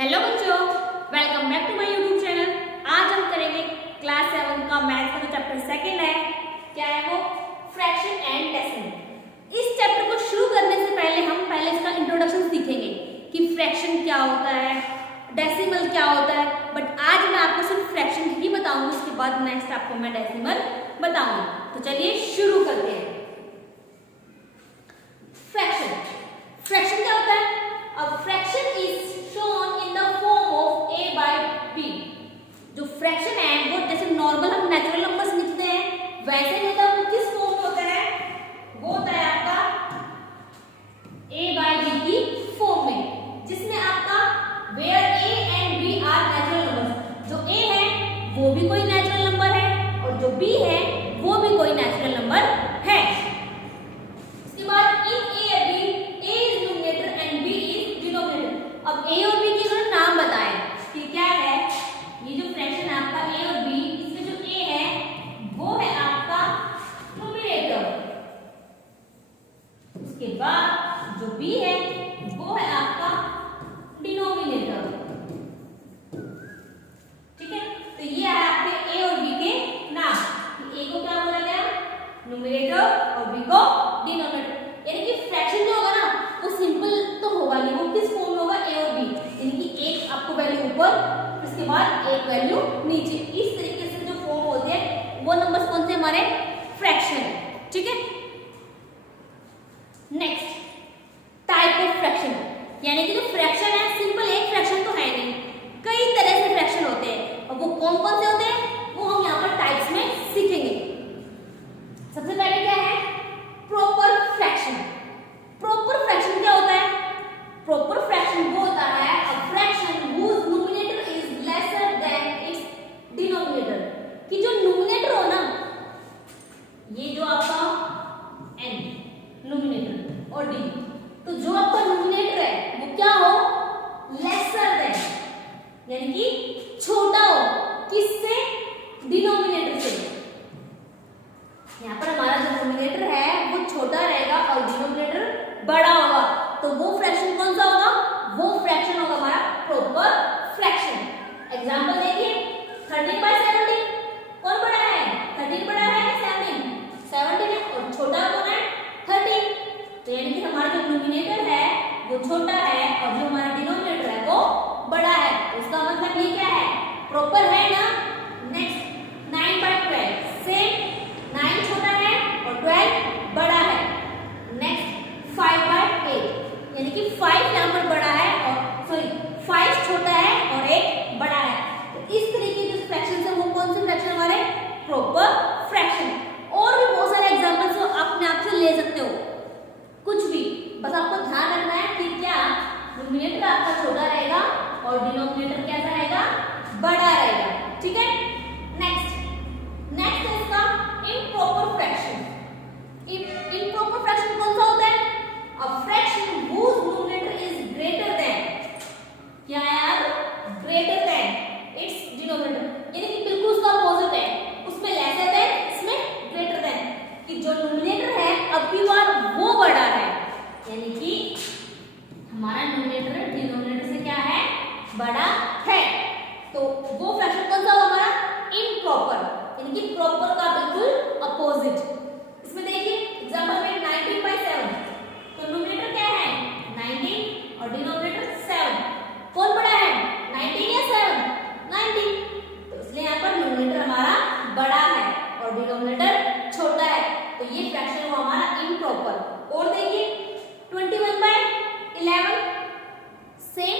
Hello बच्चों, welcome back to my YouTube channel. आज हम करेंगे क्लास 7 का मैथ्स का जो चैप्टर सेकंड है। क्या है वो? Fraction and decimal. इस चैप्टर को शुरू करने से पहले हम इसका इंट्रोडक्शन सीखेंगे कि फ्रैक्शन क्या होता है, डेसिमल क्या होता है। बट आज मैं आपको सिर्फ फ्रैक्शन ही बताऊंगी, उसके बाद नेक्स्ट आपको मैं डेसिमल बताऊंगी। तो चलिए शुरू करते हैं। फ्रैक्शन क्या होता है? अब fraction is shown in the form of a by b। जो फ्रैक्शन है वो जैसे नॉर्मल हम नेचुरल नंबर्स लिखते हैं वैसे ही होता है। वो किस फॉर्म में होता है? वो होता है आपका a by b की फॉर्म में, जिसमें आपका where a and b are natural numbers। जो a है वो भी कोई नेचुरल नंबर है और जो b है वो भी कोई नेचुरल नंबर है। उसके बाद in a and b, a is numerator and b is denominator। अब a और b के अगर नाम बताएं कि क्या है, ये जो फ्रैक्शन है आपका a और b, इसमें जो a है वो है आपका न्यूमरेटर। उसके बाद जो b है वो है आपका डिनोमिनेटर। ठीक है, तो ये है आपके a और b के नाम। a को क्या बोला गया? न्यूमरेटर और b को डिनोमिनेटर। यानी कि फ्रैक्शन जो होगा ना वो सिंपल तो होगा नहीं, वो किस फॉर्म में होगा? a और b, यानी कि एक आपको वैल्यू ऊपर, उसके बाद एक वैल्यू नीचे। इस तरीके से जो फॉर्म होते हैं वो नंबर्स कौन से हमारे? फ्रैक्शन। ठीक है, नेक्स्ट टाइप ऑफ फ्रैक्शन। यानी कि जो फ्रैक्शन है सिंपल एक फ्रैक्शन तो है नहीं, कई तरह से फ्रैक्शन होते हैं। और वो कौन कौन से होते हैं वो हम यहाँ पर टाइप्स में सीखेंगे। सबसे पहले क्या है? Proper fraction. प्रॉपर फ्रैक्शन क्या होता है? प्रॉपर फ्रैक्शन वो होता है a fraction whose numerator is lesser than its denominator। कि जो न्यूमरेटर हो ना, ये जो आपका n न्यूमरेटर और d, तो जो आपका न्यूमरेटर है वो क्या हो? लेसर देन, यानी कि छोटा हो। किससे? डिनोमिनेटर से। यहाँ पर हमारा जो न्यूमरेटर है वो छोटा रहेगा और डिनोमिनेटर बड़ा होगा, तो वो फ्रैक्शन कौन सा होगा? वो फ्रैक्शन होगा हमारा प्रॉपर फ्रैक्शन। एग्जांपल देखिए, 13/17 कौन बड़ा है? 13 बड़ा है या 17? 17 है। और छोटा कौन है? 13। तो यानी कि हमारा जो न्यूमरेटर है वो छोटा है और जो हमारा डिनोमिनेटर है वो बड़ा है। उसका मतलब ये क्या है? प्रॉपर है ना। नेक्स्ट 9/12, सेम 9 छोटा है और 12 बड़ा है। नेक्स्ट 5/8, यानी कि 5 यहाँ पर बड़ा है और 5 छोटा है और 1 बड़ा है। तो इस तरीके के फ्रैक्शन है वो कौन से फ्रैक्शन हमारे? Proper fraction. और भी बहुत सारे एग्जांपल्स हो, अपने आप से ले सकते हो कुछ भी, बस आपको ध्यान रखना है कि क्या न्यूमरेटर आपका छोटा रहेगा और डिनोमिनेटर कैसा रहेगा? बड़ा रहेगा। ठीक है, नेक्स्ट है इसका इम्प्रॉपर फ्रैक्शन। इम्प्रॉपर फ्रैक्शन कौन सा होता है? A fraction whose numerator is greater than, क्या है यार? ग्रेटर देन इट्स डिनोमिनेटर, यानी कि बिल्कुल उसका अपोजिट है। उसमें लेसर देन, इसमें ग्रेटर देन। कि जो न्यूमरेटर है अब की बार वो बड़ा है, यानी कि हमारा न्यूमरेटर डिनोमिनेटर से क्या है? बड़ा है। तो वो फ्रैक्शन कौन सा होगा हमारा? इम्प्रॉपर, यानी कि प्रॉपर का बिल्कुल अपोजिट। इसमें देखिए एग्जांपल में 19/7, तो न्यूमरेटर क्या है? 19 और डिनोमिनेटर 7। कौन बड़ा है? 19 या 7? 19। तो इसलिए यहाँ पर न्यूमरेटर हमारा बड़ा है और डिनोमिनेटर छोटा है, तो ये फ्रैक्शन हुआ हमारा इम्प्रॉपर। और देखिए 21/11, सेम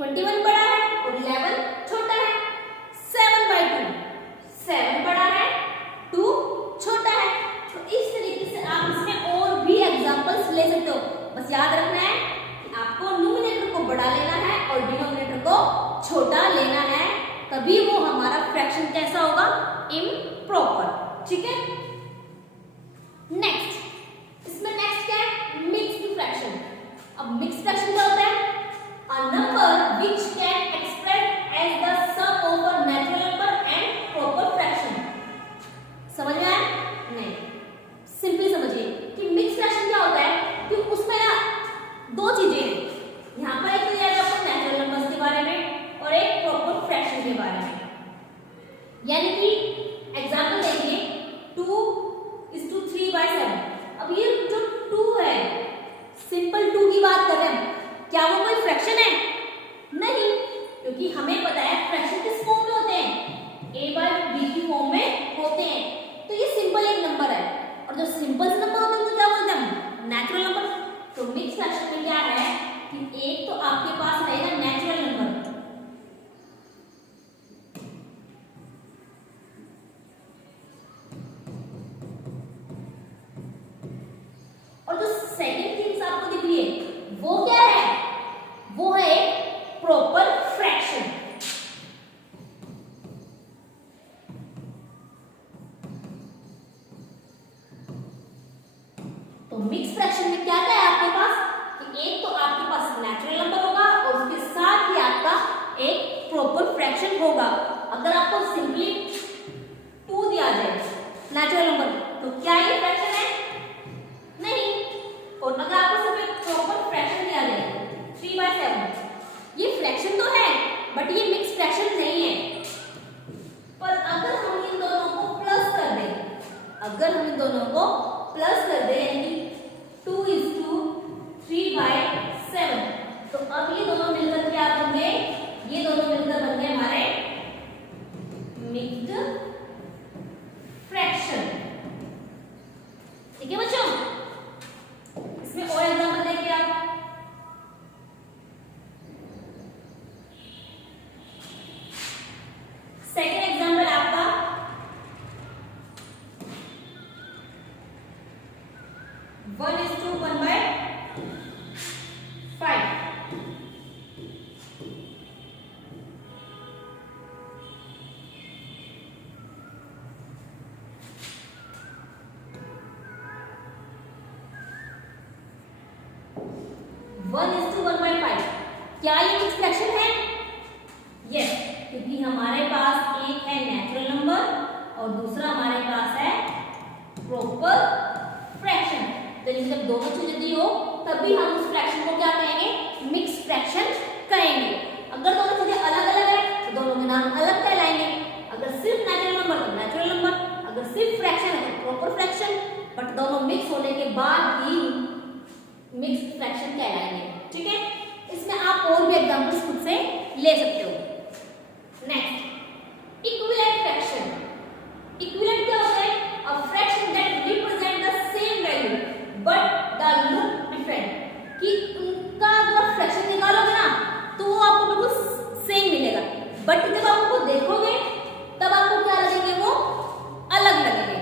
21 बड़ा है और 11 छोटा है। 7/2, 7 बड़ा है, 2 छोटा है। तो इस तरीके से आप इसमें और भी एग्जांपल्स ले सकते हो। बस याद रखना है कि आपको न्यूमरेटर को बड़ा लेना है और डिनोमिनेटर को छोटा लेना है, तभी वो हमारा फ्रैक्शन कैसा होगा? इम्प्रॉपर। ठीक है, नेक्स्ट इसमें नेक्स्ट क्या है? Mixed fraction. अब मिक्स्ड फ्रैक्शन क्या होता है? A number which can express as the sum of a natural number and proper fraction. समझ में आया? नहीं, सिंपली समझिए कि मिक्स फ्रैक्शन क्या होता है कि उसमें ना दो चीजें हैं। यहाँ पर एक तो याद आपको नेचुरल नंबर्स के बारे में, फ्रैक्शन है? नहीं, क्योंकि हमें पता है फ्रैक्शन किस फॉर्म में होते हैं, a by b की फॉर्म में होते हैं। तो ये सिंपल एक नंबर है, और जो सिंपल नंबर होते हैं उनको क्या बोलते हैं, नेचुरल नंबर। तो मिक्स फ्रैक्शन में क्या है कि एक तो आपके पास रहेगा नेचुरल नंबर, और जो सेकंड थिंग्स आपको दिख रही है वो क्या है, वो है एक प्रॉपर फ्रैक्शन। तो मिक्स फ्रैक्शन में क्या क्या है आपके पास कि एक तो आपके पास नेचुरल नंबर होगा और उसके साथ ही आपका एक प्रॉपर फ्रैक्शन होगा। अगर आपको सिंपली 2 दिया जाए नेचुरल नंबर, तो क्या ये फ्रैक्शन है? नहीं। और अगर आपको सिर्फ एक प्रॉपर फ्रैक्शन दिया जाए 3/7, ये फ्रैक्शन तो है बट ये मिक्स फ्रैक्शन नहीं है। पर अगर हम इन दोनों को प्लस कर दें, अगर हम इन दोनों को प्लस कर दें यानी 2:3/7, तो अब ये दोनों मिलकर क्या बनेंगे, ये दोनों मिलकर बन गए हमारे मिक्स्ड फ्रैक्शन। ठीक है बच्चों, इसमें और एग्जांपल देखिए आप। सेकेंड एग्जांपल आपका 1:1/5। 1:1/5, क्या ये मिक्स फ्रैक्शन है? यस, क्योंकि हमारे पास एक है नेचुरल नंबर और दूसरा हमारे पास है प्रॉपर फ्रैक्शन। तो जब दोनों चीजें हो तब भी हम उस फ्रैक्शन को क्या कहेंगे, मिक्स फ्रैक्शन कहेंगे। अगर दोनों चीजें अलग अलग है तो दोनों के नाम अलग कहलाएंगे। अगर सिर्फ नेचुरल नंबर तो नेचुरल नंबर, अगर सिर्फ फ्रैक्शन है तो प्रॉपर फ्रैक्शन, बट दोनों मिक्स होने के बाद ही मिक्स फ्रैक्शन कहलाएंगे। ठीक है, इसमें आप और भी एग्जांपल्स खुद से ले सकते हो। Next, equivalent fraction. इक्विवेलेंट क्या होता है? A fraction that represent the same value but the look different. कि उनका अगर फ्रैक्शन निकालोगे ना तो वो आपको बिल्कुल सेम मिलेगा, बट जब आप उनको देखोगे तब आपको क्या लगेंगे, वो अलग लगेंगे।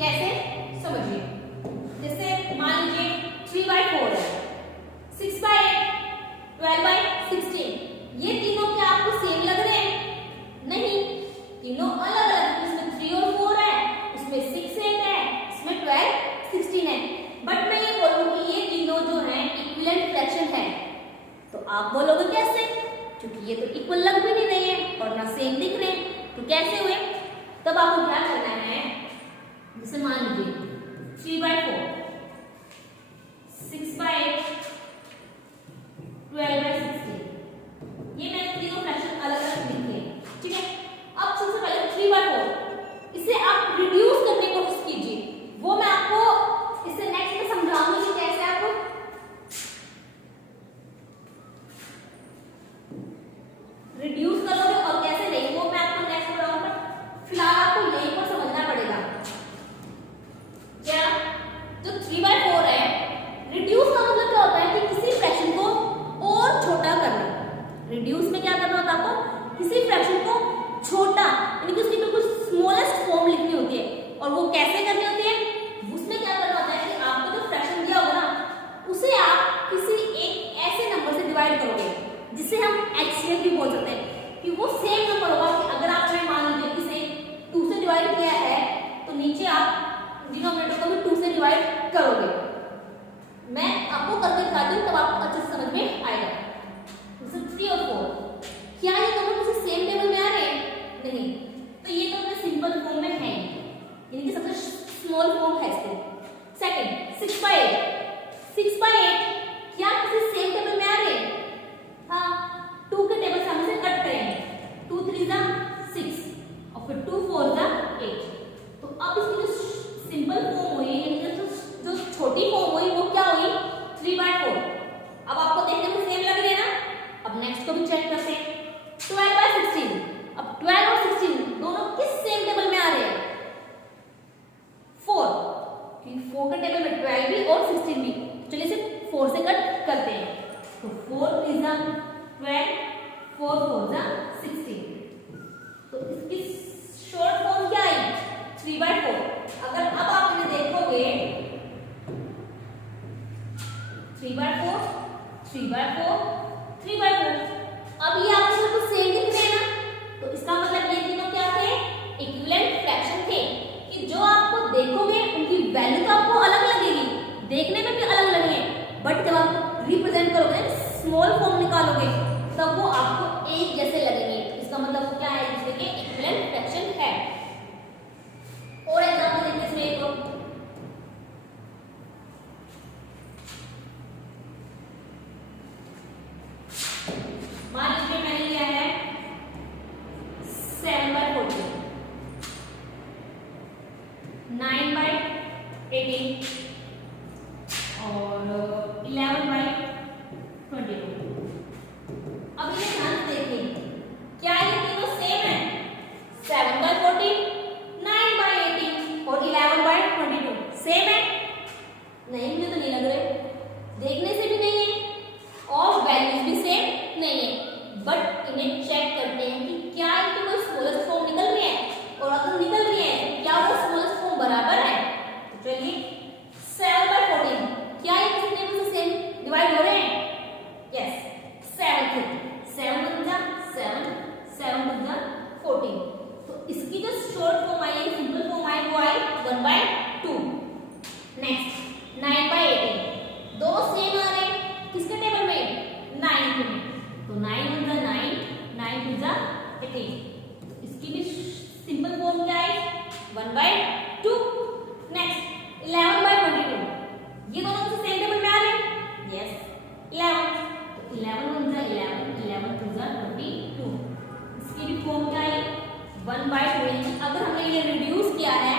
कैसे समझिए, जैसे मान लीजिए 3/4 है, 6/8, 12/16, ये तीनों क्या आपको सेम लग रहे हैं? नहीं, तीनों अलग अलग। इसमें 3 और 4 है, इसमें 6, 8 है, इसमें 12, 16 है। बट मैं ये बोलूँ कि ये तीनों जो हैं इक्विवेलेंट फ्रैक्शन है, तो आप बोलोगे कैसे? क्योंकि ये तो इक्वल लग भी नहीं रहे हैं और ना सेम दिख रहे हैं, तो कैसे हुए? तब आपको क्या करना है, जैसे मान लीजिए 3/4, 6/8, 12/16, ये मैंने तीनों फ्रैक्शन अलग अलग लिखे हैं। ठीक है, अब सबसे पहले 3/4 इसे आप रिड्यूस करने की कोशिश कीजिए। वो मैं आपको इससे नेक्स्ट में समझाऊंगी कि कैसे आप रिड्यूस करोगे और कैसे नहीं, वो मैं आपको नेक्स्ट बताऊंगा। फिलहाल आपको यहीं पर समझना पड़ेगा। क्या जो 3/4 है, रिड्यूस का मतलब क्या होता है कि किसी फ्रैक्शन को और छोटा करना। रिड्यूस में क्या करना होता है आपको, किसी फ्रैक्शन को छोटा यानी कि उसकी बिल्कुल स्मॉलेस्ट फॉर्म लिखनी होती है। और वो कैसे करनी होती है, उसमें क्या करना होता है कि आपको जो फ्रैक्शन दिया होगा ना उसे आप किसी एक ऐसे नंबर से डिवाइड करोगे जिसे हम HCF भी बोल सकते हैं, कि वो सेम नंबर होगा। कि अगर आपने मान लीजिए इसे 2 से डिवाइड किया है तो नीचे आप डिनोमिनेटर को भी 2 से डिवाइड करोगे। मैं आपको करके दिखाती हूँ तब आपको अच्छे से समझ में आएगा। जैसे 3 और 4, क्या ये दोनों किसी सेम टेबल में आ रहे हैं? नहीं, तो ये तो अपने सिंपल फॉर्म में है, यानी कि सबसे स्मॉल फॉर्म है इसके। सेकंड 6/8 क्या किसी सेम टेबल में आ रहे हैं? हाँ, 2 के टेबल से हम इसे कट करेंगे। 2 3 जा 6 और फिर 2 4 जा 8। तो अब इसकी जो सिंपल फॉर्म हुई यानी जो छोटी फॉर्म हुई वो क्या हुई, 3/4। अब आपको देखने में सेम लग रही है जा 12, 4 4 जा 16। तो इसकी शॉर्ट फॉर्म क्या आई 3/4। अगर अब आप इन्हें देखोगे 3/4 3/4 3/4, अब ये आपको बिल्कुल सेम दिख रहे हैं ना, तो इसका मतलब ये तीनों क्या थे इक्विवेलेंट फ्रैक्शन थे कि जो आपको देखोगे उनकी वैल्यू तो आपको अलग लगेगी, देखने में भी अलग लगेंगे, बट जब आप रिप्रेजेंट करोगे स्मॉल फॉर्म निकालोगे तब वो आपको एक जैसे लगेंगे। इसका मतलब वो क्या है दूसरे के इक्विवेलेंट फ्रैक्शन है। और एग्जांपल देखते हैं इसमें एक और, मान लीजिए मैंने लिया है 7/14, 9/18 और 11/22। अब ये ध्यान से देखिए क्या ये तीनों सेम है 7/14, 9/18 और 11/22 सेम है? नहीं, मुझे तो नहीं लग रहे, देखने से भी नहीं है और वैल्यूज भी सेम नहीं है, बट इन्हें चेक करते हैं कि क्या इनकी कोई स्मॉलेस्ट फॉर्म निकल रही है, और अगर निकल रही है तो क्या वो स्मॉलेस्ट फॉर्म बराबर है। तो चलिए 7/14 क्या ये किसी टेबल से सेम डिवाइड हो रहे हैं? यस 7 थे, 7 2 जा 7, 7 2 जा 14। तो इसकी जो short form I simple form I वो आई 1/2। नेक्स्ट 9/18 दो सेम आ रहे किसके टेबल में 9 में, तो 9 1 जा 9, 9 2 जा 18। तो इसकी भी सिंपल फॉर्म क्या है 1/2। नेक्स्ट 11/22 ये दोनों किसी सेम टेबल में आ रहे हैं? यस 11, तो 11 1 जा 11, 11 2 जा 22। इसकी भी फॉर्म क्या है 1/2। अगर हमने ये रिड्यूस किया है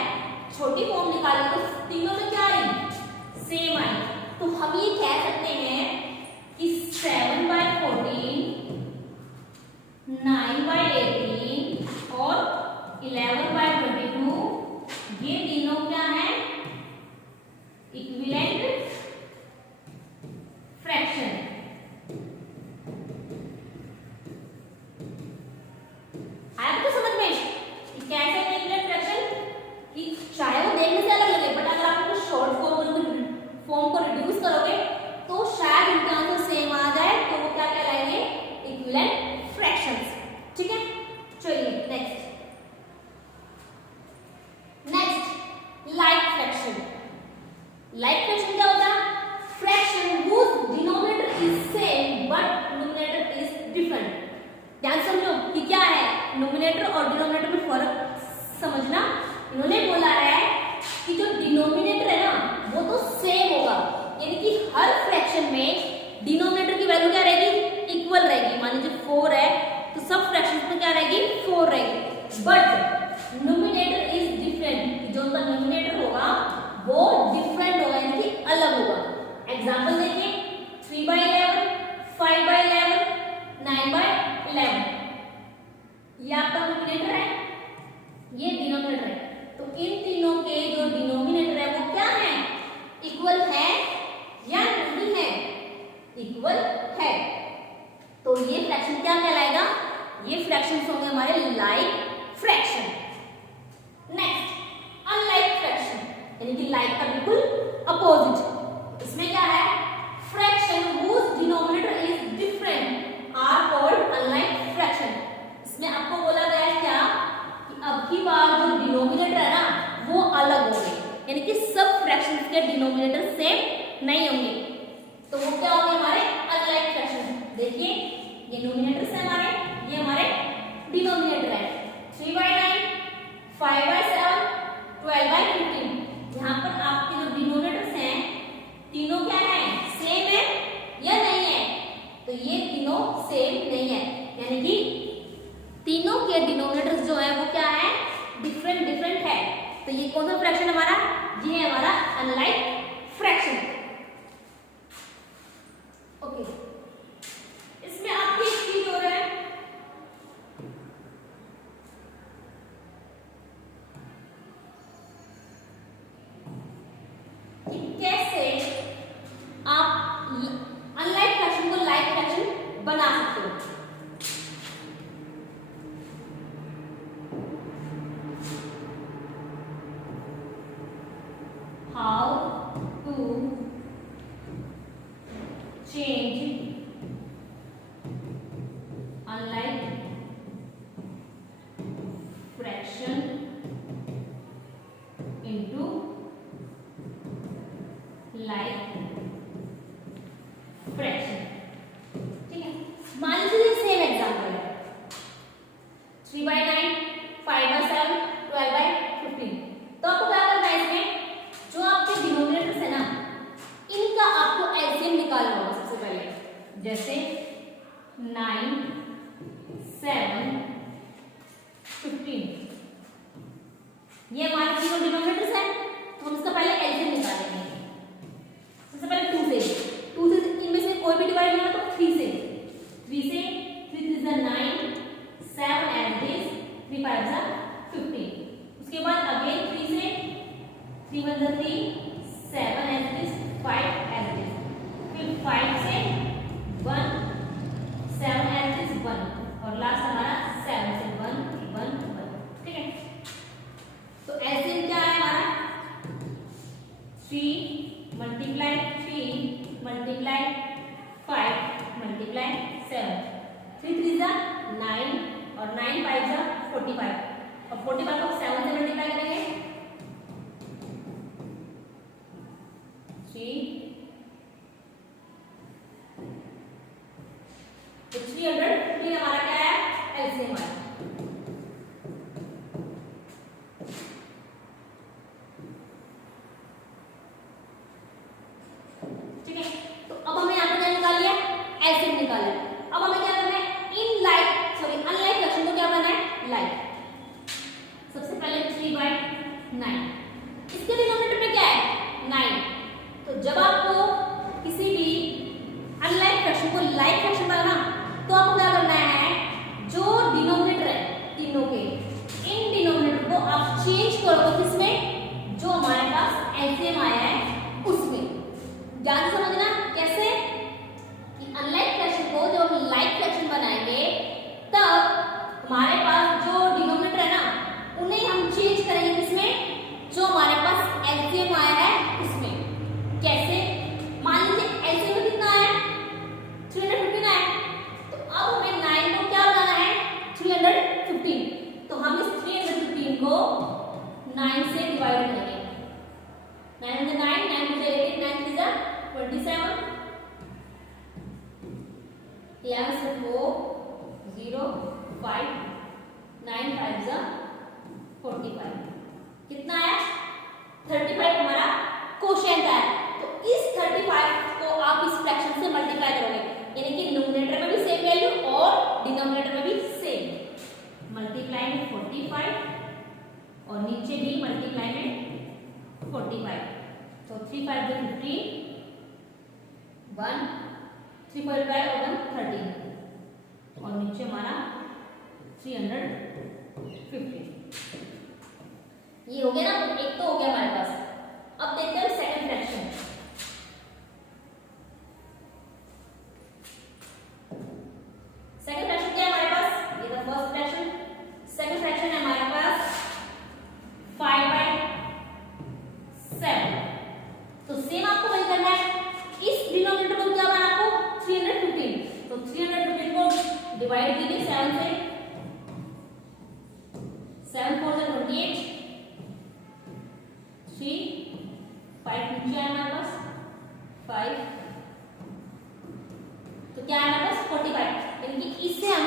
छोटी फॉर्म निकाली तो तीनों में क्या आई सेम आई, तो हम ये कह सकते हैं कि 7/14, 9/18 और 11/22 ये तीनों क्या है इक्विवेलेंट फ्रैक्शन। आया तो समझ में कि कैसे इक्विवेलेंट फ्रैक्शन कि चाहे वो देखने से अलग लगे, बट अगर आप उनको शॉर्ट फॉर्म को रिड्यूस करोगे तो शायद उनका आंसर सेम आ जाए, तो वो क्या कहलाएंगे इक्विवेलेंट फ्रैक्शंस। ठीक है, चलिए next like fraction. Like fraction क्या होता है fraction whose denominator is same but numerator is different. ध्यान समझो कि क्या है न्यूमरेटर और डिनोमिनेटर में फर्क समझना। इन्होंने बोला है कि जो डिनोमिनेटर है ना वो तो सेम होगा, यानी कि हर फ्रैक्शन में डिनोमिनेटर की वैल्यू क्या रहेगी इक्वल रहेगी। मान लीजिए 4 है तो सब फ्रैक्शंस में क्या रहेगी 4 रहेगी, बट न्यूमरेटर इज डिफरेंट, जो उनका न्यूमरेटर होगा वो डिफरेंट होगा, यानी कि अलग होगा। एग्जांपल देखिए 3/11, 5/11, 9/11 ये आपका न्यूमरेटर है, ये डिनोमिनेटर है। तो इन तीनों के जो डिनोमिनेटर है वो क्या है इक्वल है या नहीं है इक्वल है, तो ये फ्रैक्शन क्या कहलाएगा ये फ्रैक्शंस होंगे हमारे like fraction. Next unlike fraction, यानी कि लाइक का बिल्कुल अपोजिट। इसमें क्या है fraction whose denominator is different are called unlike fraction. इसमें आपको बोला गया है क्या कि अब की बार जो डिनोमिनेटर है ना वो अलग होंगे, यानी कि सब फ्रैक्शंस के डिनोमिनेटर सेम नहीं होंगे, तो वो क्या होंगे हमारे अनलाइक फ्रैक्शन। देखिए ये नोमिनेटर्स है हमारे, ये हमारे डिनोमिनेटर है 3/9, 5/7, 12/15। यहाँ पर आपके जो डिनोमिनेटर्स हैं तीनों क्या है सेम है या नहीं है, तो ये तीनों सेम नहीं है, यानी कि तीनों के डिनोमिनेटर्स जो है वो क्या है डिफरेंट है। तो ये कौन सा फ्रैक्शन हमारा ये है हमारा अनलाइक फ्रैक्शन। ओके, इसमें आपकी एक चीज हो रहा है कि कैसे आप अनलाइक फ्रैक्शन को लाइक फ्रैक्शन बना सकते हो। How to change unlike fraction into like fraction. ठीक है, मान लीजिए सेम एग्जांपल है 3/9, 5/7, 12/15। तो आपको क्या करना है, इसमें जो आपके डिनोमिनेटर्स है ना, इनका आपको एलसीएम निकालना होगा सबसे पहले। जैसे 9, 7, 15, ये हमारे तीनों डिनोमिनेटर्स हैं, तो हम इसका पहले एलसीएम निकालेंगे। सबसे पहले 2 से इनमें से कोई भी डिवाइड नहीं होगा तो 3 से 3 3 is 9, 7 as this, 3 5 is 15। उसके बाद अगेन 3 से 3 1 is 3, 7 as this, 5 as this, फिर 5 से 1, 7 as this 1, और लास्ट हमारा 7 से 1 1 1। ठीक है, तो एलसीएम क्या है हमारा 3 मल्टीप्लाई 3 मल्टीप्लाई 5 मल्टीप्लाई 7, 3 3 जा 9 और 9 5 जा 45, और 45 को 7 से मल्टीप्लाई करेंगे 3, तो 300 हमारा क्या है एलसीएम है। ठीक है, तो अब हमें यहाँ पे क्या निकाल लिया, एलसीएम निकाला है। अब हमें क्या करना है, in like sorry unlike fraction को क्या करना है, लाइक। सबसे पहले 3/9, इसके डिनोमिनेटर में क्या है 9, तो जब आपको किसी भी अनलाइक फ्रैक्शन को लाइक फ्रैक्शन बनाना, तो आपको क्या करना है, जो डिनोमिनेटर है तीनों के, इन डिनोमिनेटर को आप चेंज करो किसमें, जो हमारे पास एलसीएम आया है उसमें। ध्यान से समझना कैसे, कि अनलाइक फ्रैक्शन को जब हम लाइक फ्रैक्शन बनाएंगे, तब हमारे पास जो डिनोमिनेटर है ना, उन्हें हम चेंज करेंगे किसमें, जो हमारे पास एलसीएम आया है उसमें। कैसे, मान लीजिए एलसीएम कितना आया 315 आया, तो अब हमें 9 को क्या बनाना है 315, तो हम इस 315 को 9 से डिवाइड करेंगे। 9 into 9, 9 into 18, 9 is 27, 11 से 4 0 5, 9 5 is 45, कितना आया 35 हमारा क्वोशिएंट आया। तो इस 35 को आप इस फ्रैक्शन से मल्टीप्लाई करोगे, यानी कि न्यूमरेटर में भी सेम वैल्यू और डिनोमिनेटर में भी सेम, मल्टीप्लाई में 45 और नीचे भी मल्टीप्लाई में 45, तो 3 5 जो 15, 1 3 4 5 और 1 13, और नीचे हमारा 350। ये हो गया ना, एक तो हो गया हमारे पास। अब देखते हैं सेकंड फ्रैक्शन। सेकंड फ्रैक्शन क्या है हमारे पास, ये तो फर्स्ट फ्रैक्शन। सेकंड फ्रैक्शन है हमारे पास 5/7, तो सेम आपको वही करना है, इस डिनोमिनेटर को क्या बनाना है आपको 315, तो 315 को डिवाइड कीजिए 7 से, 7 4 से 28, 3 5 नीचे आया हमारे पास 5, तो क्या है हमारे पास 45, यानी कि इससे हम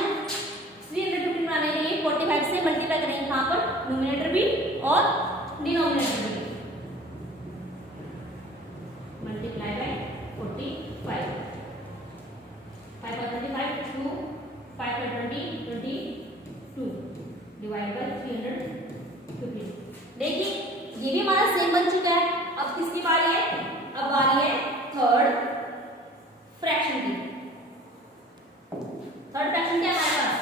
315 बनाने के लिए 45 से मल्टीप्लाई करेंगे, कहां पर न्यूमरेटर भी और डिनोमिनेटर भी, multiply by 45, 5 by 25 2, 5 by 20 22, divide by 315। देखिए ये भी हमारा सेम बन चुका है। अब किसकी बारी है, अब बारी है थर्ड फ्रैक्शन की। थर्ड फ्रैक्शन क्या है हमारे पास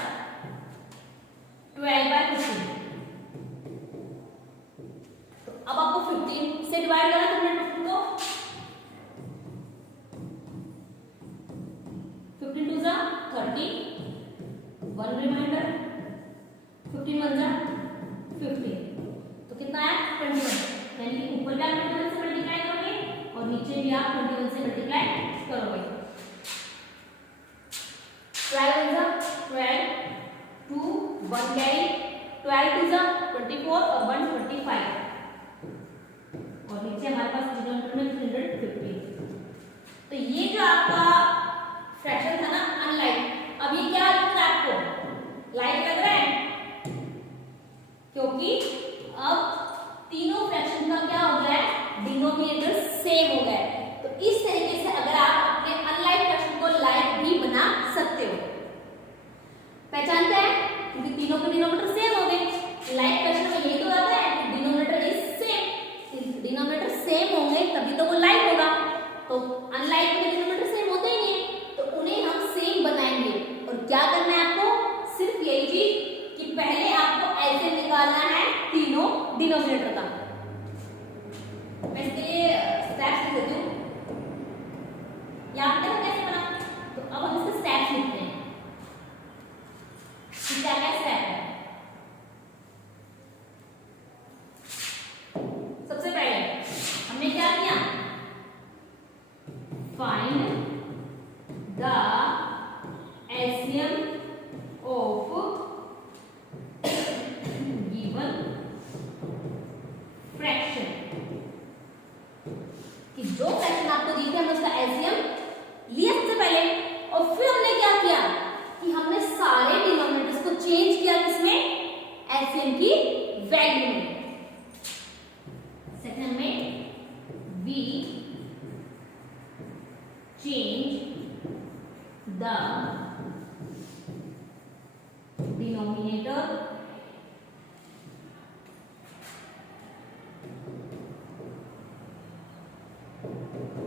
12/15, तो अब आपको 15 से डिवाइड करना है 15 को, 15 2 जा 30, 1 रिमाइंडर, 15 1 जा 15, तो कितना आया 21, यानी कि ऊपर भी आप 21 से मल्टीप्लाई करोगे और नीचे भी आप 21 से मल्टीप्लाई करोगे। 12 1 जा 12, 2 1 कैरी, 12 2 जा 24 और 1 25, और नीचे हमारे पास डिनोमिनेटर में 350। तो ये जो आपका फ्रैक्शन था ना अनलाइक, अब ये क्या लग रहा है आपको, लाइक लग रहा है, क्योंकि अब तीनों फ्रैक्शन का क्या हो गया है, डिनोमिनेटर सेम हो गया है। तो इस तरीके से अगर आप अपने अनलाइक फ्रैक्शन को लाइक भी बना सकते हो। पहचान क्या है, क्योंकि तीनों के डिनोमिनेटर सेम हो गए। लाइक फ्रैक्शन में यही तो आता है कि denominator is same, denominator same होंगे तभी तो वो लाइक होगा। तो अनलाइक में डिनोमिनेटर सेम होते ही नहीं, तो उन्हें हम सेम बनाएंगे। और क्या करना है आपको, सिर्फ यही चीज कि पहले आपको ऐसे निकालना है तीनों डिनोमिनेटर का। मैं इसके लिए स्टेप्स लिख देती हूँ, यहाँ पे कैसे बना, तो अब हम इसके स्टेप्स लिखते हैं कि क्या क्या स्टेप है। सबसे पहले हमने क्या किया, find the LCM of given fraction, कि जो फ्रैक्शन आपको दी थी हमने उसका एलसीएम लिया सबसे पहले, और फिर हमने क्या किया कि हमने सारे डिनोमिनेटर्स को चेंज किया किसमें, एलसीएम की वैल्यू में। सेकंड में we change the denominator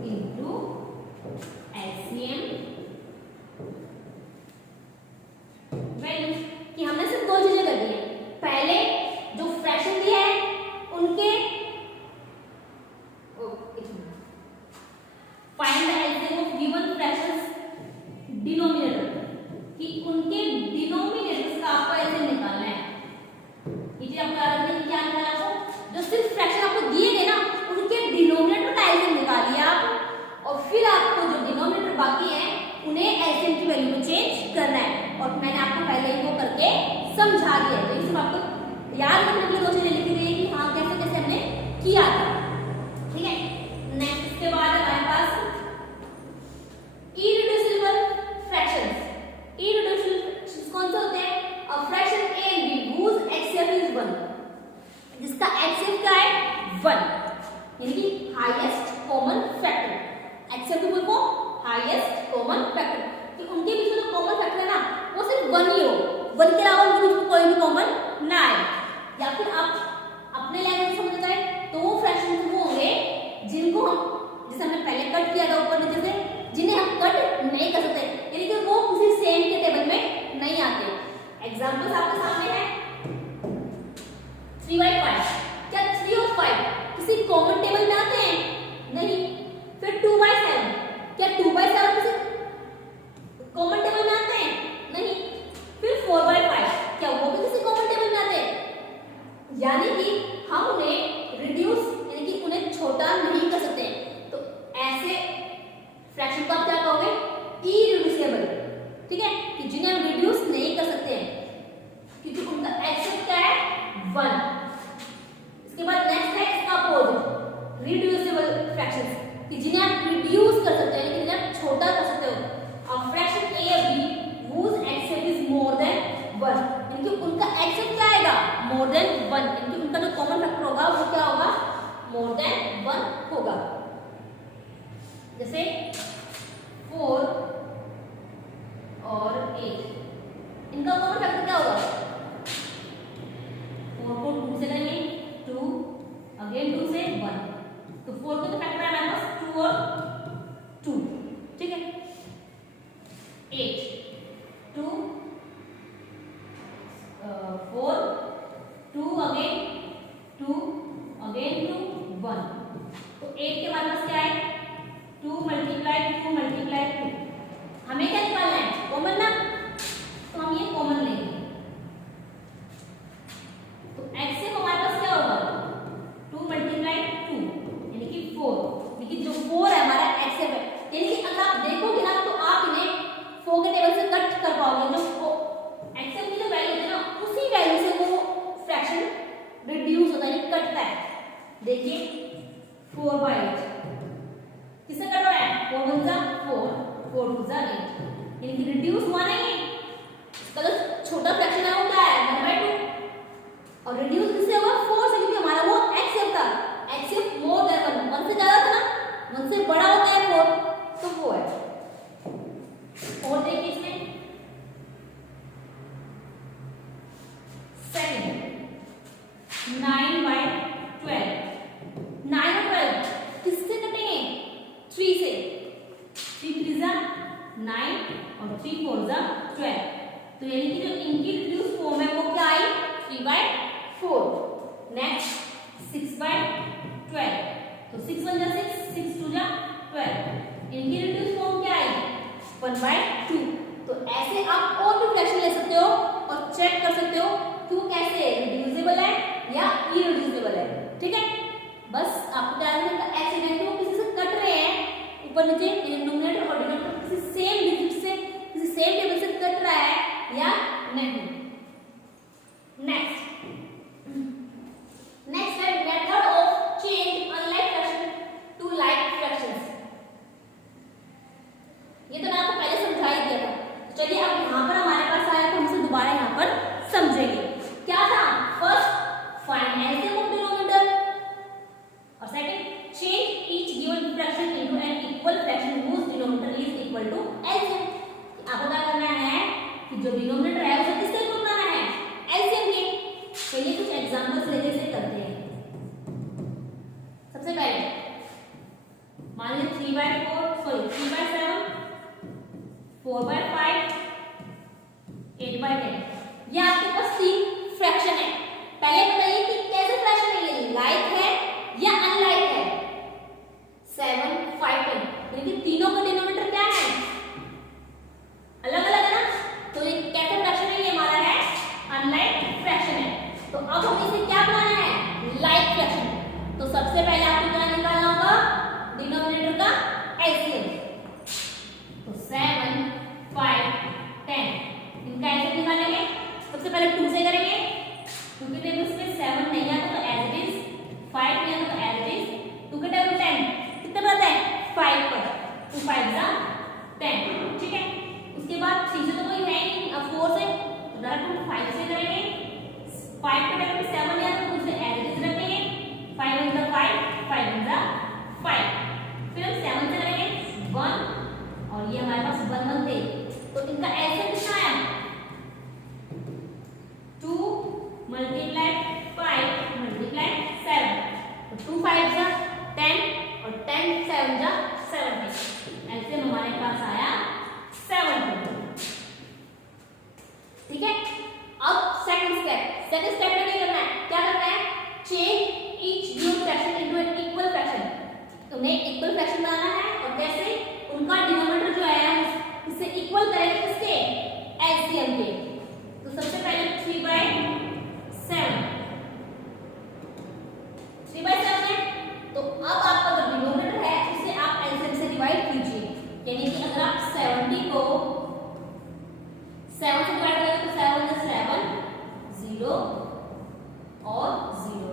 into LCM value, कि हमने सिर्फ दो चीजें कर दी है। पहले जो फ्रैक्शन दिया है उनके find the LCM of given fractions denominator, कि उनके डिनोमिनेटर्स का आपको एलसीएम निकालना है। ये चीज आपको याद रखनी है, क्या निकालना है आपको, जो सिर्फ फ्रैक्शन आपको दिए गए ना उनके डिनोमिनेटर का एलसीएम निकालिए आप, और फिर आपको जो डिनोमिनेटर बाकी है उन्हें एलसीएम की वैल्यू में चेंज करना है। और मैंने आपको पहले ही वो करके समझा दिया है, तो इसमें आपको याद रखने के लिए दो चीजें लिखी गई है कि हाँ कैसे कैसे हमने किया था। ठीक है, नेक्स्ट इसके बाद हमारे पास इररिड्यूसिबल फ्रैक्शंस। इररिड्यूसिबल फ्रैक्शंस कौन से होते हैं, a fraction a and b whose HCF is 1, जिसका HCF क्या है 1, यानी कि हाईएस्ट कॉमन फैक्टर। HCF की full form highest common factor, कि उनके बीच में जो कॉमन फैक्टर है ना वो सिर्फ 1 ही हो, 1 के अलावा उनके बीच में कोई भी कॉमन ना आए। या फिर आप अपने लैंग्वेज में समझ जाए तो वो फ्रैक्शन वो होंगे जिनको हम, जैसे हमने पहले कट किया था ऊपर नीचे से, जिन्हें हम कट नहीं कर सकते, यानी कि वो किसी सेम के टेबल में नहीं आते। एग्जांपल्स आपके सामने है 3/5, क्या 3 और 5 किसी कॉमन टेबल में आते हैं, नहीं। फिर 2/7, क्या 2/7 किसी कॉमन टेबल में आते हैं, नहीं। फिर 4/5, क्या वो भी किसी कॉमन टेबल में आते हैं, यानी 4 टू जा 8, यानी कि रिड्यूस हुआ नहीं है। इसका जो छोटा फ्रैक्शन है वो क्या है 1/2, और रिड्यूस किससे हुआ 4 से, क्योंकि हमारा वो एचसीएफ था, एचसीएफ मोर देन 1 से ज्यादा था ना, 1 से बड़ा होता है 4, तो वो है। और देखिए इसमें सेकंड 9/12, 9 और 12 किससे कटेंगे 3 से, 3 3 जा 9 और 3 4 जा 12, तो यानी कि जो इनकी रिड्यूस फॉर्म है वो क्या आई 3/4। नेक्स्ट 6/12, तो 6 1 जा 6, 6 2 जा 12, इनकी रिड्यूस फॉर्म क्या आई 1/2। तो ऐसे आप और भी फ्रैक्शन ले सकते हो और चेक कर सकते हो कि वो कैसे रिड्यूसिबल है या इरिड्यूसिबल है। ठीक है, बस आपको ध्यान रखना ऐसे नहीं कि वो किसी से कट रहे हैं ऊपर नीचे, डिनोमिनेटर और डिनोमिनेटर किसी सेम डिजिट से, किसी सेम टेबल से कट रहा है या नहीं। नेक्स्ट है method of change unlike fraction to like fractions. ये तो मैं आपको पहले समझा ही दिया था। चलिए अब यहाँ पर हमारे पास आया तो हम इसे दोबारा यहाँ पर समझेंगे। क्या था, first find LCM of denominator, और second change each given fraction into an equal fraction whose denominator is equal to LCM. आपको क्या करना है कि जो डिनोमिनेटर है उसे किससे इक्वल बनाना है एलसीएम के। चलिए कुछ एग्जांपल्स लेके इसे करते हैं। सबसे पहले मान लीजिए 3/7, 4/5, 8/10, ये आपके पास 3 फ्रैक्शन है। पहले बताइए कि कैसे फ्रैक्शन है, ये लाइक है या अनलाइक है। 7 5 10, लेकिन तीनों का डिनोमिनेटर क्या है अलग अलग है ना, तो ये कैसा फ्रैक्शन है, ये हमारा है अनलाइक फ्रैक्शन है। तो अब हमें इसे क्या बनाना है लाइक फ्रैक्शन। तो सबसे पहले आपको क्या निकालना होगा डिनोमिनेटर का एलसीएम। तो 7 5 10 इनका एलसीएम निकालेंगे। सबसे पहले 2 से करेंगे, क्योंकि टेबल में 7 नहीं आता तो एज इट इज, 5 नहीं आता तो एज इट इज, 2 के टेबल 10 कितने पर आता है 5 पर, 2 5 जा 10। ठीक है, उसके बाद 3 से तो कोई है नहीं, अब 4 से तो डायरेक्ट हम 5 से करेंगे। 5 के टेबल 7 नहीं आता तो उसे एज इट इज रखेंगे, 5 1 जा 5, 5 1 जा 5। फिर हम 7 से करेंगे 1, और ये हमारे पास 1 1 थे, तो इनका एलसीएम कितना आया 2 मल्टीप्लाई 5 मल्टीप्लाई 7, तो 2 5 जा 10 और 10 7 जा 70, एलसीएम हमारे पास आया 70। ठीक है, अब सेकंड स्टेप में क्या करना है, change each given fraction into an equal fraction. उन्हें इक्वल फ्रैक्शन बनाना है, और कैसे उनका डिनोमिनेटर जो है इससे इक्वल करेंगे किसके एलसीएम के। तो सबसे पहले 3/7 है, तो अब आपका जो डिनोमिनेटर है उसे आप एलसीएम से डिवाइड कीजिए, यानी कि अगर आप 70 को 7 से डिवाइड करें तो 7 × 7 0 और 0,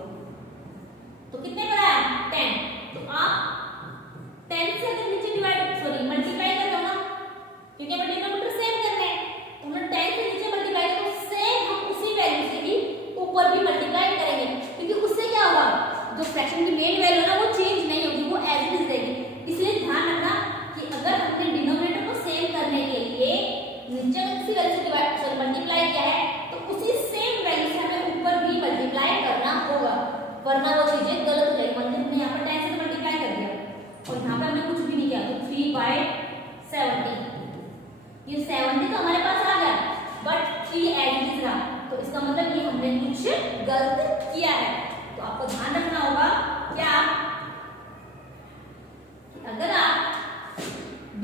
तो कितने पर आया 10। तो आप 10 से अगर नीचे मल्टीप्लाई कर दो ना, क्योंकि हमें डिनोमिनेटर सेम करना है, तो हम 10 से नीचे मल्टीप्लाई करें तो सेम हम उसी वैल्यू से ही ऊपर भी मल्टीप्लाई करेंगे, क्योंकि उससे क्या होगा जो फ्रैक्शन की मेन वैल्यू ना वो चेंज नहीं होगी, वो एज इट इज रहेगी। इसलिए ध्यान रखना कि अगर हमने डिनोमिनेटर को सेम करने के लिए नीचे किसी वैल्यू से मल्टीप्लाई किया है तो उसी सेम वैल्यू से हमें ऊपर भी मल्टीप्लाई करना होगा, वरना वो चीजें गलत हो जाएगी। मतलब हमने यहाँ पर 10 से मल्टीप्लाई कर दिया और यहाँ पे हमने कुछ भी नहीं किया, तो 3/70, ये 70 तो हमारे पास आ गया, बट 3 एज इट इज रहा, तो इसका मतलब ये हमने कुछ गलत किया है। तो आपको ध्यान रखना होगा क्या, अगर आप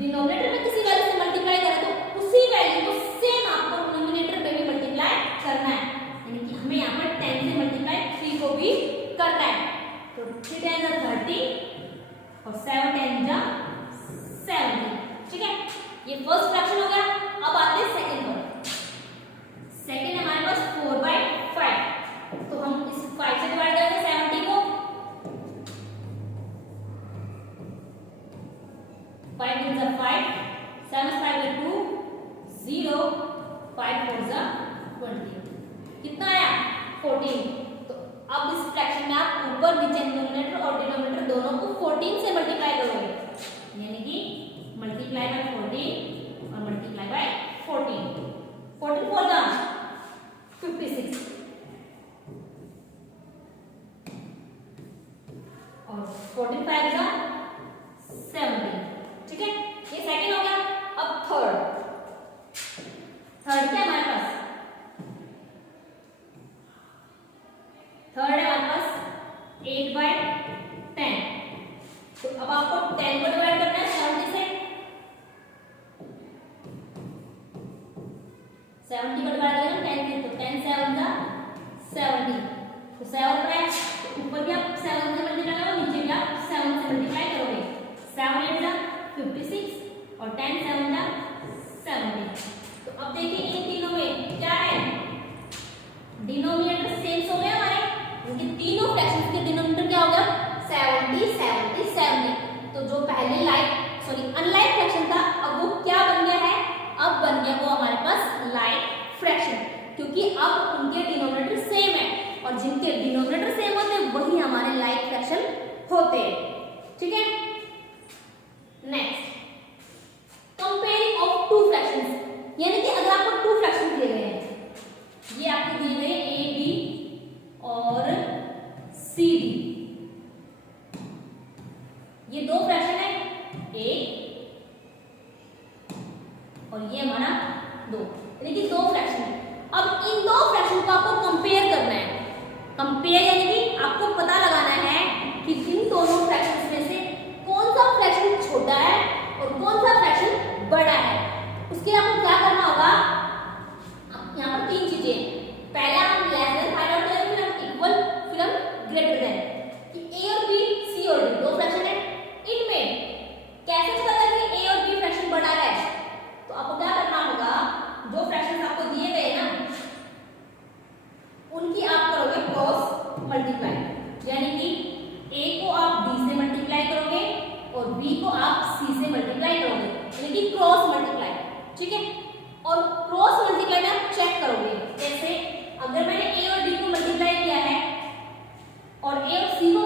डिनोमिनेटर में किसी वैल्यू से मल्टीप्लाई करें तो उसी वैल्यू को सेम आपको डिनोमिनेटर पे भी मल्टीप्लाई करना है, यानी कि हमें यहाँ पर 10 से मल्टीप्लाई 3 को भी करना है। तो 3 10 जा 30 और 7 10 जा 70। ठीक है, ये फर्स्ट फ्रैक्शन हो गया। अब आते हैं सेकंड पर। सेकंड हमारे पास 4/5, तो हम इस 5 से डिवाइड करेंगे 70 को, 5 × 5 7 डिनोमिनेटर दोनों को 14 से मल्टीप्लाई करोगे, यानी कि मल्टीप्लाई बाय 14 और मल्टीप्लाई बाय 14, 14 4 का 56 और 14 5 का 70। ठीक है, ये सेकंड हो गया। अब थर्ड क्या हमारे पास, थर्ड है हमारे पास 8/10। तो अब आपको 10 को डिवाइड करना है 70 से, 70 को डिवाइड करेंगे 10 से, तो 10 7 का 70, तो 7 है तो ऊपर भी आप 7 से मल्टीप्लाई करोगे, नीचे भी आप 7 से मल्टीप्लाई करोगे। 7 8 का 56 और 10 7 का 70। तो अब देखिए इन तीनों में क्या है, डिनोमिनेटर सेम हो गया हमारे, क्योंकि तीनों फ्रैक्शंस के डिनोमिनेटर क्या हो गया 70 70 70। तो जो पहले अनलाइक फ्रैक्शन था अब वो क्या बन गया है, अब बन गया वो हमारे पास लाइक फ्रैक्शन, क्योंकि अब उनके डिनोमिनेटर सेम है और जिनके डिनोमिनेटर सेम होते हैं वही हमारे लाइक फ्रैक्शन होते हैं। ठीक है, next comparing of two fractions, यानी कि अगर आपको टू फ्रैक्शन दिए गए हैं, ये आपको दिए गए ए बी और सी डी, ये दो फ्रैक्शन है ए और ये हमारा दो, यानी कि दो फ्रैक्शन है। अब इन दो फ्रैक्शन को आपको कंपेयर करना है, कंपेयर यानी कि आपको पता लगाना है कि इन दोनों फ्रैक्शंस में से कौन सा फ्रैक्शन छोटा है और कौन सा फ्रैक्शन बड़ा है। उसके लिए आपको क्या करना होगा, यहाँ पर तीन चीजें, पहला हम लेस देन फाइंड आउट करेंगे, फिर हम इक्वल, फिर हम ग्रेटर देन, कि ए और बी सी और डी दो फ्रैक्शन है, इनमें कैसे पता लगे ए और बी फ्रैक्शन बड़ा है। तो आपको क्या करना होगा, जो फ्रैक्शंस आपको दिए गए ना उनकी आप करोगे क्रॉस मल्टीप्लाई, यानी कि ए को आप बी से मल्टीप्लाई करोगे और बी को आप सी से मल्टीप्लाई करोगे, यानी कि क्रॉस मल्टीप्लाई। ठीक है, और क्रॉस मल्टीप्लाई में आप चेक करोगे, जैसे अगर मैंने ए और डी को मल्टीप्लाई किया है और ए और सी को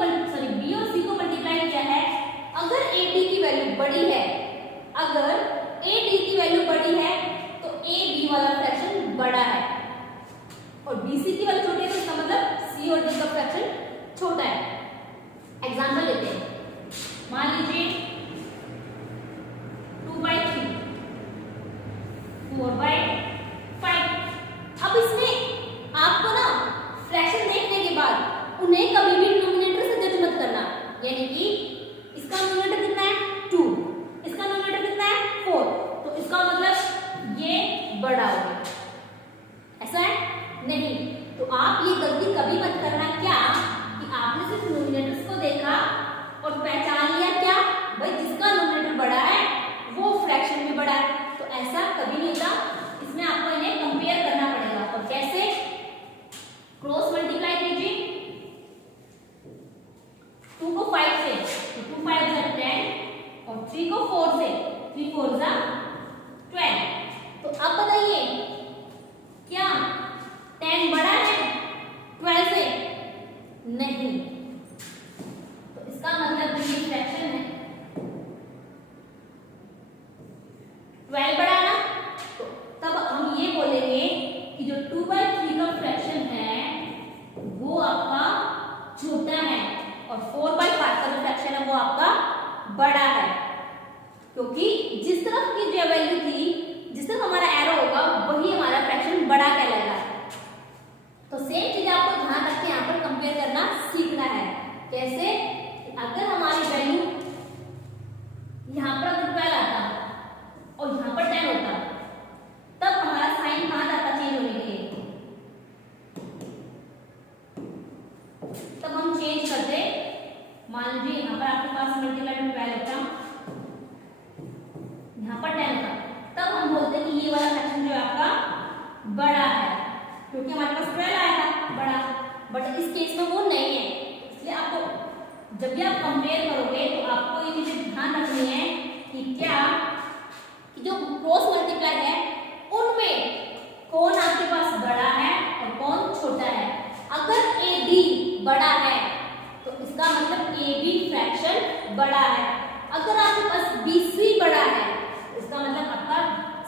बी और सी को मल्टीप्लाई किया है, अगर ए डी की वैल्यू बड़ी है, अगर ए डी की वैल्यू बड़ी है तो ए बी वाला फ्रैक्शन बड़ा है और बी सी की वैल्यू छोटी है, तो इसका मतलब सी और डी का फ्रैक्शन छोटा है। एग्जांपल लेते हैं, मान लीजिए 2/3 4/5। अब इसमें आपको ना फ्रैक्शन देखने के बाद उन्हें कभी भी डिनोमिनेटर से जज मत करना, यानी कि इसका डिनोमिनेटर कितना है 2, इसका डिनोमिनेटर कितना है 4, तो इसका मतलब ये बड़ा होगा, ऐसा है नहीं। तो आप ये गलती कभी मत करना, क्या कि आपने सिर्फ डिनोमिनेटर्स को देखा और पहचान लिया क्या भाई जिसका डिनोमिनेटर बड़ा है वो फ्रैक्शन भी बड़ा है, तो ऐसा कभी नहीं होता। इसमें आपको इन्हें कंपेयर करना पड़ेगा, और कैसे, क्रॉस मल्टीप्लाई कीजिए 2 को 5 से, तो 2 5 जा 10 और 3 को 4 से, 3 4 जा 12। तो अब बताइए क्या 10 बड़ा है 12 से? नहीं, तो इसका मतलब ये फ्रैक्शन है 12 बड़ा है ना, तो तब हम ये बोलेंगे कि जो 2/3 का फ्रैक्शन है वो आपका छोटा है और 4/5 का जो फ्रैक्शन है वो आपका बड़ा है, क्योंकि जिस तरफ की जो वैल्यू थी, जिस तरफ हमारा एरो होगा वही हमारा फ्रैक्शन बड़ा कहलाएगा। तो सेम चीज आपको ध्यान रख के यहाँ पर कंपेयर करना सीखना है। कैसे, अगर हमारी वैल्यू यहाँ पर अगर 12 आता और यहाँ पर 10 होता, तब हमारा साइन कहाँ जाता चेंज होने के लिए, तब हम चेंज करते, मान लीजिए यहाँ पर आपके पास मल्टीप्लाई में 12 होता, यहाँ पर 10 होता, तब हम बोलते हैं कि ये वाला फ्रैक्शन जो है आपका बड़ा है, क्योंकि हमारे पास 12 आया था बड़ा, बट इस केस में वो नहीं है। इसलिए आपको जब भी आप कंपेयर करोगे तो आपको ये चीजें ध्यान रखनी है कि क्या कि जो क्रॉस मल्टीप्लाई है उनमें कौन आपके पास बड़ा है और कौन छोटा है। अगर ए डी बड़ा है तो इसका मतलब ए बी फ्रैक्शन बड़ा है। अगर आपके पास बी सी बड़ा है इसका मतलब आपका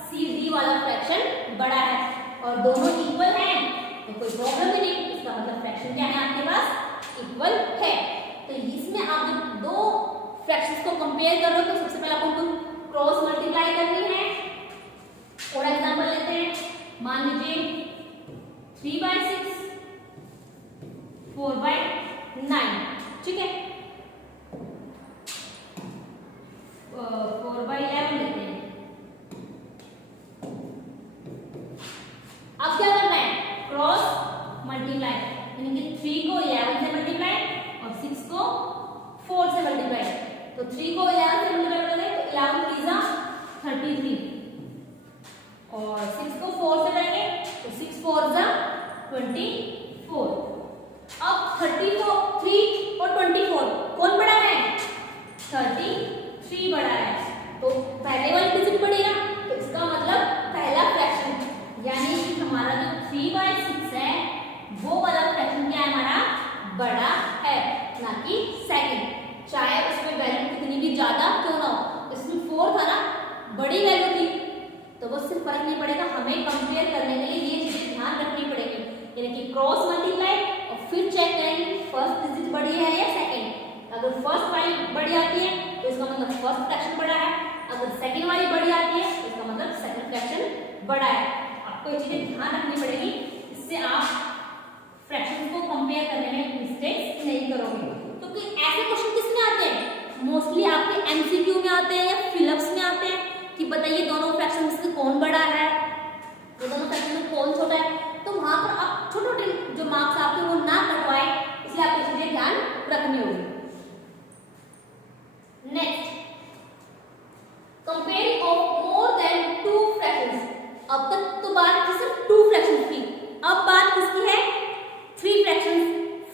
सी डी वाला फ्रैक्शन बड़ा है, और दोनों इक्वल हैं तो कोई प्रॉब्लम ही नहीं, इसका मतलब फ्रैक्शन क्या है आपके पास इक्वल है। तो इसमें आप जब दो फ्रैक्शंस को कंपेयर कर रहे हो तो सबसे पहले आपको क्रॉस मल्टीप्लाई करनी है। और एग्जांपल लेते हैं, मान लीजिए 3/6 4/9, ठीक है, 4/11 लेते हैं। अब क्या करना है, क्रॉस मल्टीप्लाई, यानी कि 3 को 11 से मल्टीप्लाई और 6 को 4 से मल्टीप्लाई। तो 3 को 11 से मल्टीप्लाई करेंगे तो 11 3 जा 33 और 6 को 4 से करेंगे तो 6 4 जा 24। अब 33 और 24 कौन बड़ा है, 33 बड़ा है, तो पहले वाली डिजिट बढ़ेगा तो इसका मतलब पहला फ्रैक्शन यानी कि हमारा जो 3/6 है वो वाला फ्रैक्शन क्या है हमारा बड़ा है, ना कि सेकंड। चाहे उसमें वैल्यू कितनी भी ज्यादा क्यों ना हो, इसमें 4 था ना, बड़ी वैल्यू थी तो वो सिर्फ फर्क नहीं पड़ेगा, हमें कंपेयर करने के लिए ये चीजें ध्यान रखनी पड़ेगी, यानी कि क्रॉस मल्टीप्लाई और फिर चेक करेंगे फर्स्ट डिजिट बड़ी है या सेकंड। अगर फर्स्ट वाली बड़ी आती है तो इसका मतलब फर्स्ट फ्रैक्शन बड़ा है, अगर सेकंड वाली बड़ी आती है तो इसका मतलब सेकंड फ्रैक्शन बड़ा है। आपको ये चीजें ध्यान रखनी पड़ेगी, इससे आप फ्रैक्शन को कंपेयर करने में मिस्टेक्स नहीं करोगे। तो ऐसे क्वेश्चन किसमें आते हैं, मोस्टली आपके एमसीक्यू में आते हैं या फिलअप्स में आते हैं कि बताइए दोनों फ्रैक्शन में से कौन बड़ा है, तो दोनों फ्रैक्शन में कौन छोटा है। तो वहां पर आप छोटे छोटे जो मार्क्स आपके वो ना कटवाए, इसलिए आपको चीजें ध्यान रखनी होगी। Next, comparing of more than 2 fractions. अब तक तो बात सिर्फ 2 फ्रैक्शंस की, अब बात किसकी है, 3 फ्रैक्शंस,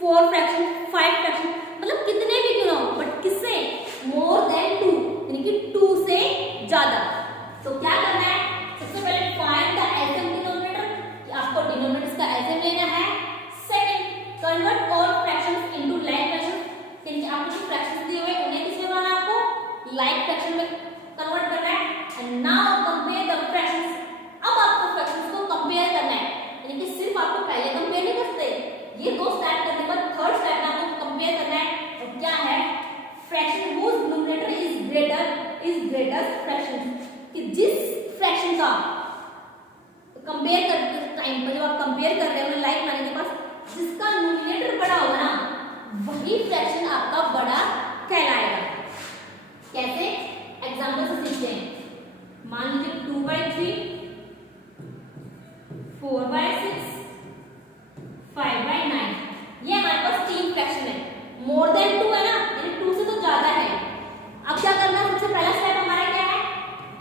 4 फ्रैक्शन, 5 फ्रैक्शन, मतलब कितने भी क्यों ना हो, बट किससे, मोर देन 2 यानी कि 2 से ज्यादा। तो क्या करना है, सबसे पहले फाइंड द एलसीएम डिनोमिनेटर, आपको डिनोमिनेटर्स का एलसीएम लेना है। Second, convert all fractions into like fractions, यानी आपको जो फ्रैक्शंस दिए हुए उन्हें किसमें बनाना है, आपको लाइक फ्रैक्शन में कन्वर्ट करना है। And now compare the fractions, अब आपको फ्रैक्शंस को कंपेयर करना है, यानी कि सिर्फ आपको पहले कंपेयर नहीं कर सकते, ये 2 स्टेप करने के बाद थर्ड स्टेप में आपको कंपेयर करना है। और क्या है, fraction whose denominator is greater fraction, कि जिस फ्रैक्शन का कंपेयर करते टाइम पर जब आप कंपेयर कर रहे हो लाइक बनाने के पास जिसका डिनोमिनेटर बड़ा होगा ना वही फ्रैक्शन आपका बड़ा कहलाएगा। कैसे, एग्जांपल से सीखते हैं। मान लीजिए 2/3, 4/6, 5/9, ये हमारे पास 3 फ्रैक्शन है। मोर देन 2 है ना, यानी 2 से तो ज्यादा है। अब क्या करना है, सबसे पहला स्टेप हमारा क्या है,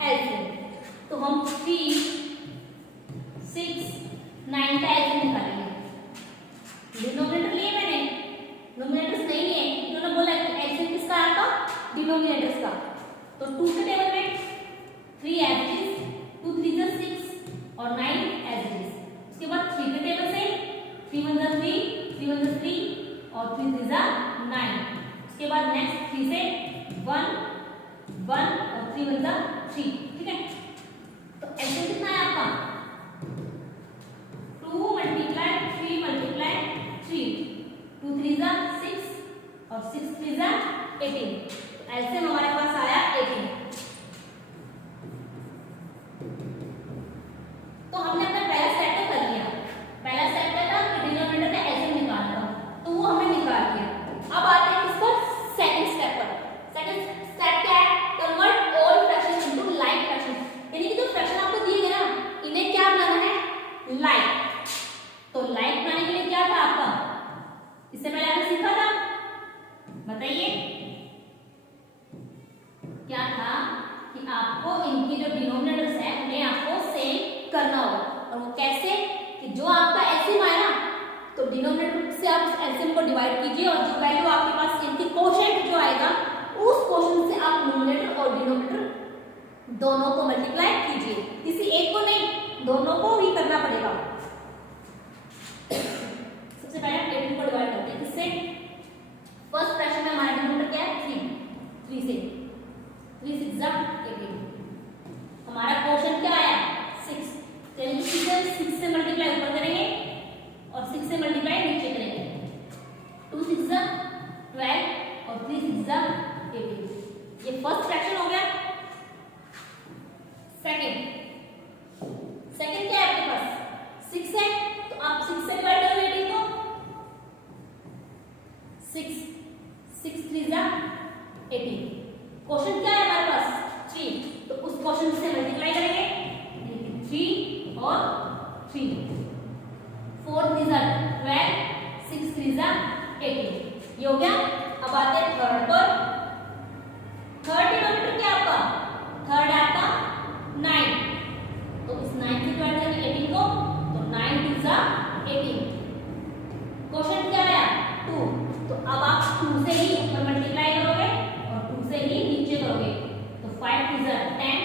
एलसीएम। तो हम 3, 6, 9 का एलसीएम निकालेंगे। डिनोमिनेटर लिए मैंने, नोमिनेटर्स नहीं लिए, इन्होंने बोला कि एलसीएम किसका है आपका, डिनोमिनेटर्स का। तो 2 के टेबल में 3 एज इट इज, 2 3 जा 6 और 9 एज इट इज। उसके बाद 3 के टेबल से 3 1 जा 3, 3 1 जा 3 और 3 3 जा 9। उसके बाद नेक्स्ट 3 से 1 1 और 3 1 जा 3, ठीक है। तो एलसीएम कितना है आपका, 2 मल्टीप्लाई 3 मल्टीप्लाई 3, 2 3 जा 6 और 6 3 जा 18। तो एलसीएम हमारे पास आया 18। तो हमने अपना पहला स्टेप तो कर लिया, पहला स्टेप क्या था कि डिनोमिनेटर का एलसीएम निकालना था, तो वो हमने निकाल लिया। अब आते हैं किस पर, सेकंड स्टेप पर। सेकंड स्टेप क्या है, convert all fractions into like fraction, यानी कि जो फ्रैक्शन आपको दिए गए ना इन्हें क्या बनाना है, लाइक। तो लाइक बनाने के लिए क्या था आपका, इससे पहले आपने सीखा था, बताइए क्या था कि आपको इनके जो डिनोमिनेटर्स है उन्हें आपको सेम करना होगा। और वो कैसे, कि जो आपका एलसीएम आया ना तो डिनोमिनेटर से आप उस एलसीएम को डिवाइड कीजिए और जो वैल्यू आपके पास इनकी कोशेंट जो आएगा उस कोशेंट से आप न्यूमरेटर और डिनोमिनेटर दोनों को मल्टीप्लाई कीजिए, किसी एक को नहीं, दोनों को ही करना पड़ेगा। सबसे पहले 18 को डिवाइड करते हैं किससे, फर्स्ट फ्रैक्शन में हमारा क्या है 3, 3 से 3 6 जा 18। हमारा क्वेश्चन क्या आया 6, यानी कि 6 से मल्टीप्लाई ऊपर करेंगे और 6 से मल्टीप्लाई नीचे करेंगे। 2 6 जा 12 और 3 6 जा 18। ये फर्स्ट फ्रैक्शन हो गया। सेकंड क्या है आपके पास 6 है, तो आप 6 से डिवाइड करो 18 को। 6 3 जा 18। क्वेश्चन क्या है हमारे पास 3, तो उस क्वेश्चन से मल्टीप्लाई करेंगे 3 और 3। 4 3 जा 12, 6 3 जा 18। ये हो गया। अब आते हैं थर्ड पर। थर्ड डिनोमिनेटर क्या आपका, थर्ड है आपका 9, तो इस 9 से डिवाइड करेंगे 18 को, तो 9 2 जा 18। क्वेश्चन क्या आया 2, तो अब आप 2 से ही ऊपर मल्टीप्लाई करोगे और 2 से ही नीचे करोगे, तो 5 2 जा 10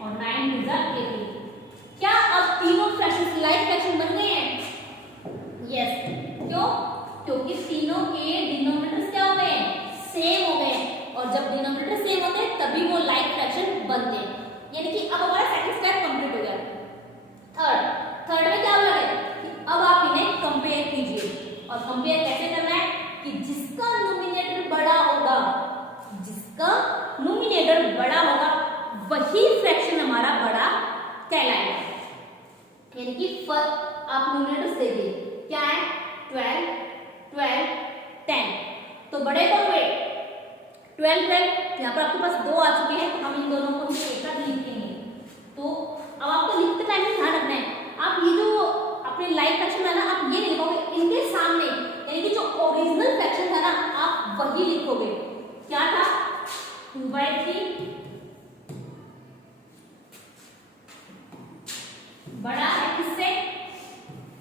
और 9 2 जा 18। क्या अब तीनों फ्रैक्शंस लाइक फ्रैक्शन बन गए हैं? यस। क्यों? क्योंकि तीनों के डिनोमिनेटर्स क्या हो गए, सेम हो गए, और जब डिनोमिनेटर सेम होते हैं तभी वो लाइक फ्रैक्शन बनते हैं। यानी कि अब हमारा सेकंड स्टेप कंप्लीट हो गया। थर्ड में क्या बोला है कि अब आप इन्हें कंपेयर कीजिए, और कंपेयर कैसे करना है कि जिसका नोमिनेटर बड़ा होगा, जिसका नोमिनेटर बड़ा होगा वही फ्रैक्शन हमारा बड़ा कहलाएगा। यानी कि आप नोमिनेटर्स देखिए क्या है 12 12 10, तो बड़े कौन हुए 12 12। यहाँ पर आपके पास 2 आ चुके हैं, तो हम इन दोनों को एक साथ लिखेंगे। तो अब आपको लिखते टाइम में ध्यान रखना है, आप ये जो अपने लाइक फ्रैक्शन है ना, आप ये नहीं लिखोगे, इनके सामने यानी कि जो ओरिजिनल फ्रैक्शन था ना आप वही लिखोगे। क्या था 2/3 बड़ा है किससे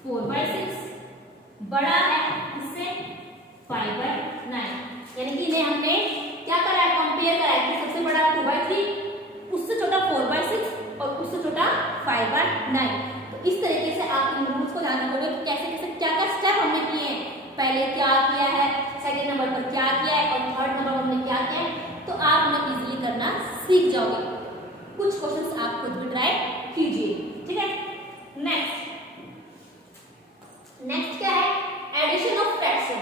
4/6, बड़ा है किससे 5/9। यानी कि इन्हें हमने क्या करा है, कंपेयर करा है कि सबसे बड़ा 2/3, उससे छोटा 4/6 और उससे छोटा 5/9। तो इस तरीके से आप इन रूल्स को ध्यान रखोगे कि कैसे कैसे क्या क्या स्टेप हमने किए हैं, पहले क्या किया है, सेकंड नंबर पर क्या किया है और थर्ड नंबर पर हमने क्या किया है, तो आप उन्हें इजीली करना सीख जाओगे। कुछ क्वेश्चंस आप खुद भी ट्राई कीजिए, ठीक है। नेक्स्ट क्या है, एडिशन ऑफ फ्रैक्शन।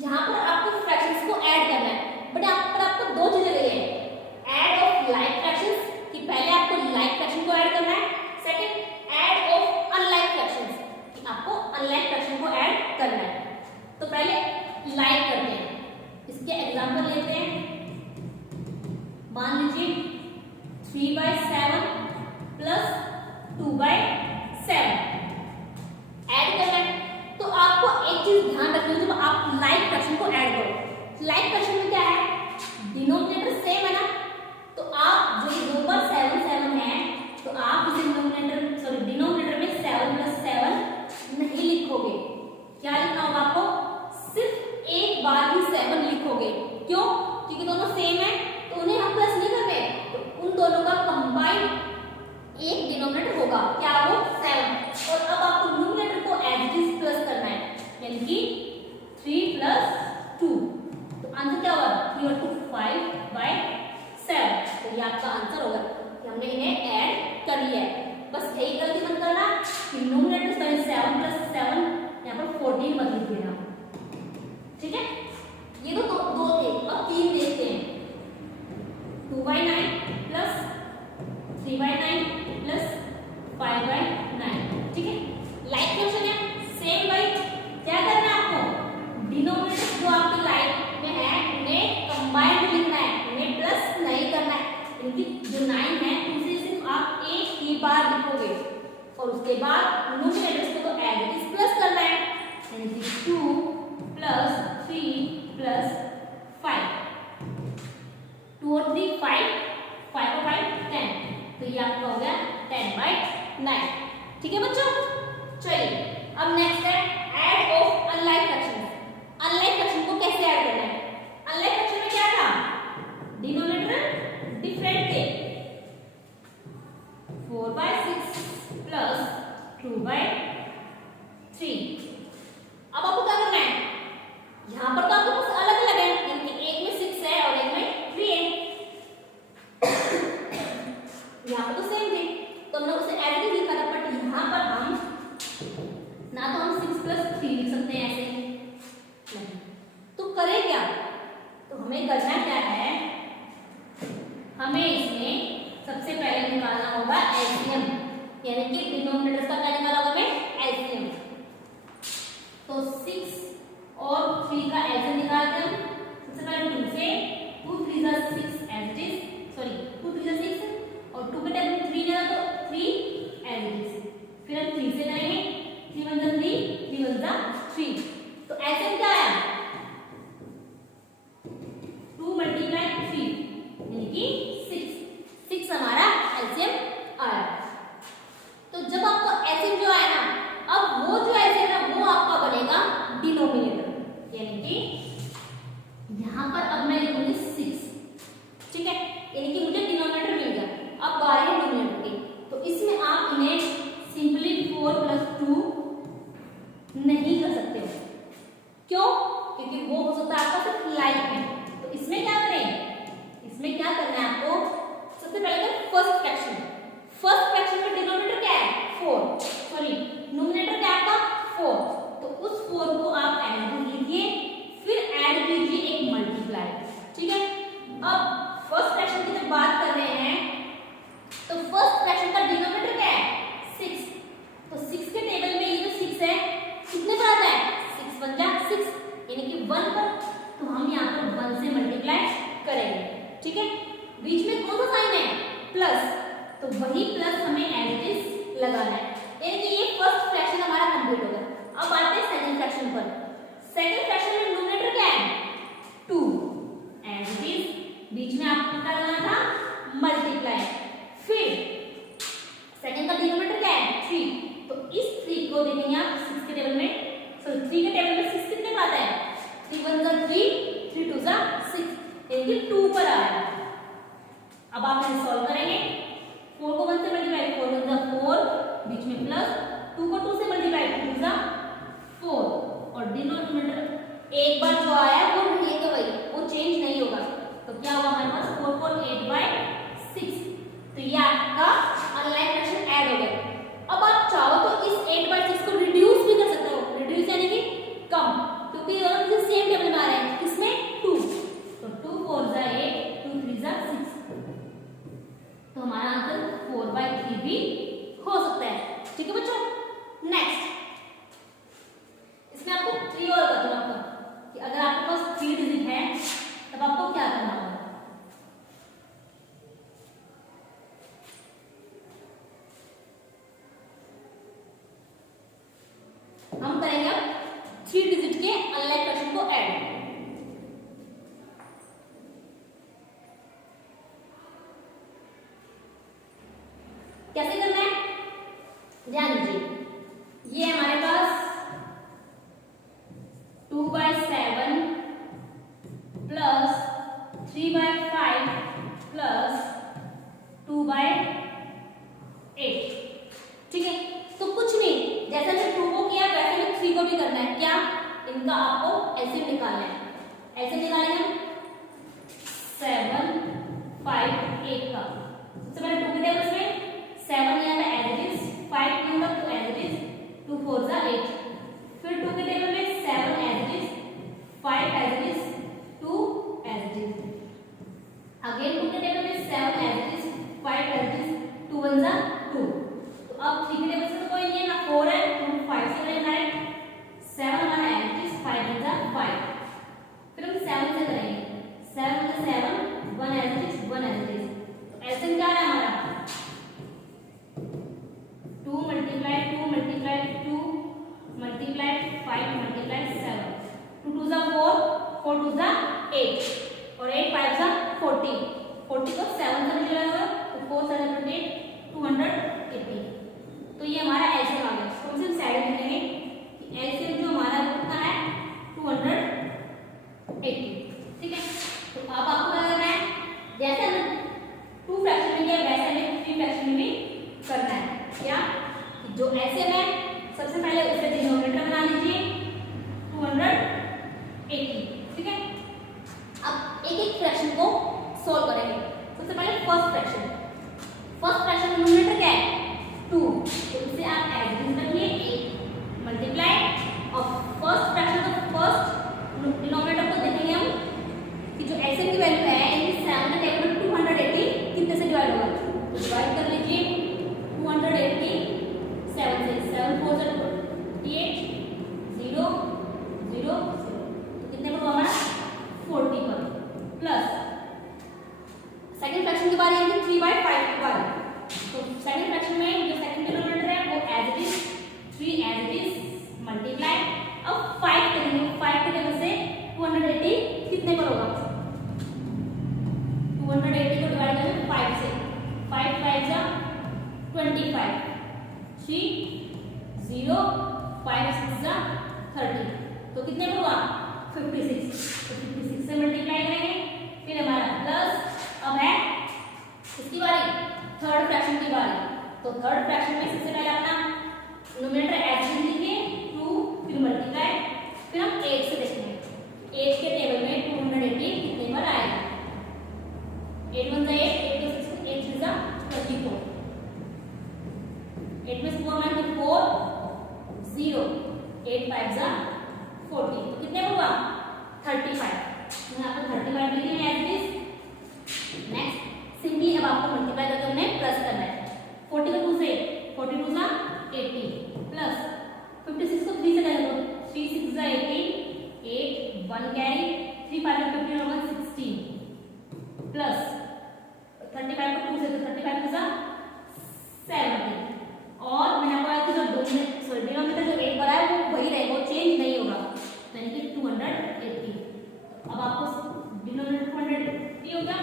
यहाँ पर आपको फ्रैक्शंस को ऐड करना है, बट यहाँ पर आपको 2 चीजें दी है, ऐड ऑफ लाइक फ्रैक्शंस कि पहले आपको लाइक फ्रैक्शन को ऐड करना है, second add of unlike fractions कि आपको अनलाइक फ्रैक्शन को ऐड करना है। तो पहले लाइक करते हैं, इसके एग्जांपल लेते हैं। मान लीजिए 3/7 प्लस 2/7 ऐड करना है। तो आपको एक चीज ध्यान रखनी है, जब आप लाइक फ्रैक्शन को ऐड करो, लाइक फ्रैक्शन में क्या है, डिनोमिनेटर सेम है ना, तो आप जो 2/7 है, तो आप इसे डिनोमिनेटर में 7+7 नहीं लिखोगे। क्या लिखना होगा आपको, सिर्फ एक बार ही 7 लिखोगे। क्यों? क्योंकि दोनों सेम है, तो उन्हें हम प्लस नहीं करते, तो उन दोनों का कंबाइंड एक डिनोमिनेटर होगा, क्या वो 7। और अब आपको न्यूमरेटर को एज इट इज प्लस करना है, यानी कि 3 + 2, तो आंसर क्या होगा 3 और 2 5/7। तो ये आपका आंसर होगा कि हमने इन्हें ऐड कर लिया है। बस यही गलती मत करना कि न्यूमरेटर में 7+7 यहाँ पर 14 मत लिख देना, ठीक है। ये तो दो थे, अब 3 देखते हैं। 2/9 प्लस 3/9 प्लस 5/9, ठीक है। लाइक क्वेश्चन है, सेम भाई क्या करना है आपको, डिनोमिनेटर जो आपके लाइक में है उन्हें कंबाइंड लिखना है, उन्हें प्लस नहीं करना है। इनकी जो 9 है उसे सिर्फ आप एक ही बार लिखोगे, और उसके बाद न्यूमरेटर्स को तो एज इट इज प्लस करना है, यानी कि 2 + 3 + 5, 2 और 3 5, 5 और 5 10, तो ये आपका हो गया 10/9, ठीक है बच्चों। चलिए अब नेक्स्ट है add of unlike fraction. Unlike fraction को कैसे ऐड करना है, अनलाइक फ्रैक्शन में क्या था, डिनोमिनेटर डिफरेंट थे, 4/6 प्लस 2/3। अब आपको क्या करना है, यहाँ पर तो आपके पास अलग अलग है, यानी कि एक में 6 सेम थे, तो हमने उसे ऐड ही लिखा था, बट यहाँ पर हम ना तो हम 6 + 3 लिख सकते हैं ऐसे नहीं, तो करें क्या? तो हमें करना क्या है, हमें इसमें सबसे पहले निकालना होगा एलसीएम, यानी कि डिनोमिनेटर का क्या निकाला होगा हमें? एलसीएम। तो 6 और 3 का एलसीएम निकालते हैं। सबसे पहले 2 से 2 3 = 6 एज इट इज, सॉरी 2 3 = 6 और 2 के टेबल में 3 लेना तो 3 एज इट इज। फिर हम 3 से करेंगे, 3 × 1 = 3, 3 × 1 = 3। तो एलसीएम क्या आया? 2 × 3 यानी कि 6 हमारा एलसीएम आया। तो जब आपको एलसीएम जो आया ना, अब वो जो एलसीएम है वो आपका बनेगा डिनोमिनेटर, यानी कि यहां पर अब मैं लिखूंगी 6, ठीक है, यानी कि मुझे डिनोमिनेटर मिल गया। अब बारी है डिनोमिनेटर की, तो इसमें आप इन्हें सिंपली 4 + 2 नहीं कर सकते हो। क्यों? क्योंकि वो हो सकता है आपका सिर्फ लाइक में। तो इसमें क्या करें, इसमें क्या करना है आपको, सबसे पहले तो फर्स्ट फ्रैक्शन का डिनोमिनेटर क्या है? 4, सॉरी न्यूमरेटर क्या है आपका? 4। तो उस 4 को आप ऐड कीजिए, फिर ऐड कीजिए एक मल्टीप्लाई, ठीक है। अब फर्स्ट फ्रैक्शन की जब बात कर रहे हैं तो फर्स्ट फ्रैक्शन का डिनोमिनेटर क्या है? 6। तो 6 के टेबल में ये जो 6 है कितने पर आता है? 6 × 1 = 6, यानी कि 1 पर। तो हम यहाँ पर 1 से मल्टीप्लाई करेंगे, ठीक है। बीच में कौन सा साइन है? प्लस, तो वही प्लस हमें एज इट इज लगाना है, यानी कि ये फर्स्ट फ्रैक्शन हमारा कंप्लीट हो गया। अब आते हैं सेकंड फ्रैक्शन पर। सेकंड फ्रैक्शन में न्यूमरेटर क्या है? 2 एज इट इज, बीच में आपको क्या लगाना था? मल्टीप्लाई। फिर सेकंड का डिनोमिनेटर क्या है? 3। तो इस 3 को देखेंगे आप 6 के टेबल में, सॉरी 3 के टेबल में 6 कितने पर आता है? 3 × 1 = 3, 3 × 2 = 6, यानी कि 2 पर आया। अब आप इसे सॉल्व करेंगे, 4 को 1 से मल्टीप्लाई, 4 × 1 = 4, बीच में प्लस, 2 को 2 से मल्टीप्लाई, 2 × 2 = 4, और डिनोमिनेटर एक बार जो आया वो रहेगा वही, वो चेंज नहीं होगा। तो क्या होगा हमारे पास? 4 × 8/6। तो ये आपका अनलाइक फ्रैक्शन ऐड हो गया। अब आप चाहो तो इस 8/6 को रिड्यूस भी कर सकते हो, रिड्यूस यानी कि कम, क्योंकि दोनों से सेम टेबल में आ रहे हैं। किसमें? 2। तो 2 × 4 = 8, 2 × 3 = 6। तो हमारा आंसर 4/3 भी हो सकता है, ठीक है बच्चों। नेक्स्ट, इसमें आपको 3 और बताऊंगा आपका कि अगर आपके पास 3 डिजिट है तब आपको क्या करना होगा। हम करेंगे अब 3 डिजिट के अनलाइक फ्रैक्शन को ऐड। कैसे करना है? ध्यान दीजिए, ये हमारे पास 2/7 प्लस 3/5 प्लस 2/8, ठीक है। तो कुछ नहीं, जैसे हमने 2 को किया वैसे में 3 को भी करना है। क्या? इनका आपको एलसीएम निकालना है। एलसीएम निकालेंगे हम 7, 5, 8 का। सबसे पहले 2 के टेबल्स में 7 यहाँ था एज इट इज, 5 नंबर तो एज इट इज, 2 × 4 = 8। फिर 2 के टेबल में 7 as it is, 5 as it is, 2 as it is. Again 2 के टेबल में 7 as it is, 5 as it is, 2 × 1 = 2। तो अब 3 के टेबल से तो कोई नहीं है ना, 4 है, तो 5 से करेंगे डायरेक्ट। 7 हमारा एज इट इज, 5 × 1 = 5। फिर हम 7 से करेंगे, 7 × 7 1 as it is, 1 as it is. तो एलसीएम क्या है हमारा? 2 × 2 × 2 × 5 × 7, 2 × 2 = 4, 4 × 2 = 8, और 8 × 5 = 40। 40 को 7 से मल्टीप्लाई होगा तो 4 × 7 = 8, 280। तो ये हमारा एलसीएम आ गया। तो हम सिर्फ साइड में लिखेंगे कि एलसीएम जो हमारा कितना है? 280, ठीक है। तो अब आपको क्या करना है? जैसे हमने 2 फ्रैक्शन में किया वैसे हमें 3 फ्रैक्शन में भी करना है। क्या? जो एलसीएम है सबसे पहले उसका डिनोमिनेटर बना लीजिए 280, ठीक है। अब एक एक फ्रैक्शन को सॉल्व करेंगे। सबसे पहले फर्स्ट फ्रैक्शन 35, 3 0 5 6 30, तो कितने पर हुआ 56, तो 56 से मल्टीप्लाई करेंगे। फिर हमारा प्लस, अब है इसकी बारी, थर्ड फ्रैक्शन की बारी। तो थर्ड फ्रैक्शन में सबसे पहले अपना न्यूमरेटर एडिशन लिखेंगे 2, फिर मल्टीप्लाई, फिर हम 8 से देखेंगे 8 के टेबल में 280 कितने बार आएगा। 8 1 8, 8 2 6, 8 3 24, 8 में 4 9 4 0, 8 5 40, तो कितने पर हुआ 35, यहाँ पर 35 लिखेंगे as it is. Next simply अब आपको मल्टीप्लाई करके हमने प्लस करना है। 40 को 2 से 42 80 प्लस 56 को 3 से कर दो, 3 6 18, 8 1 कैरी, 3 5 15 1 16 प्लस 35 को 2 से, तो 35 को 70, और मैंने आपको जो डिनोमिनेटर जो 8 बना है वो वही रहेगा, वो चेंज नहीं होगा, यानी कि 280। अब आपको डिनोमिनेटर 280 हो गया,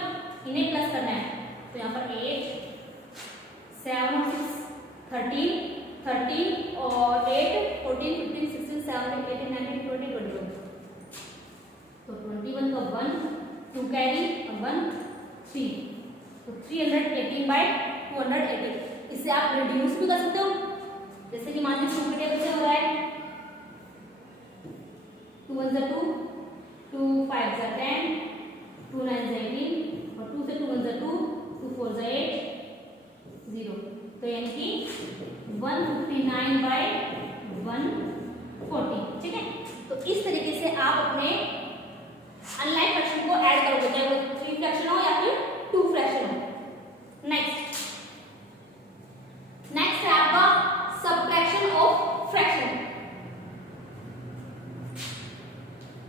इन्हें प्लस करना है, तो यहाँ पर 8 7 और 6 13 30 और 8 14 15 16 17 18 19 20 21, तो 21 का 1 2 कैरी और 1 3, तो 318 बाय 280। इससे आप रिड्यूस भी कर सकते हो, जैसे कि मान लीजिए 2 के टेबल से हो रहा है 2 1 2 2 5 10 2 9 18, और 2 से 2 1 2 2 4 8 0, तो यानी कि 159 बाय 140, ठीक है। तो इस तरीके से आप अपने अनलाइन फ्रैक्शन को ऐड करोगे, चाहे वो 3 फ्रैक्शन हो या फिर 2 फ्रैक्शन हो। नेक्स्ट है आपका सबट्रैक्शन ऑफ फ्रैक्शन,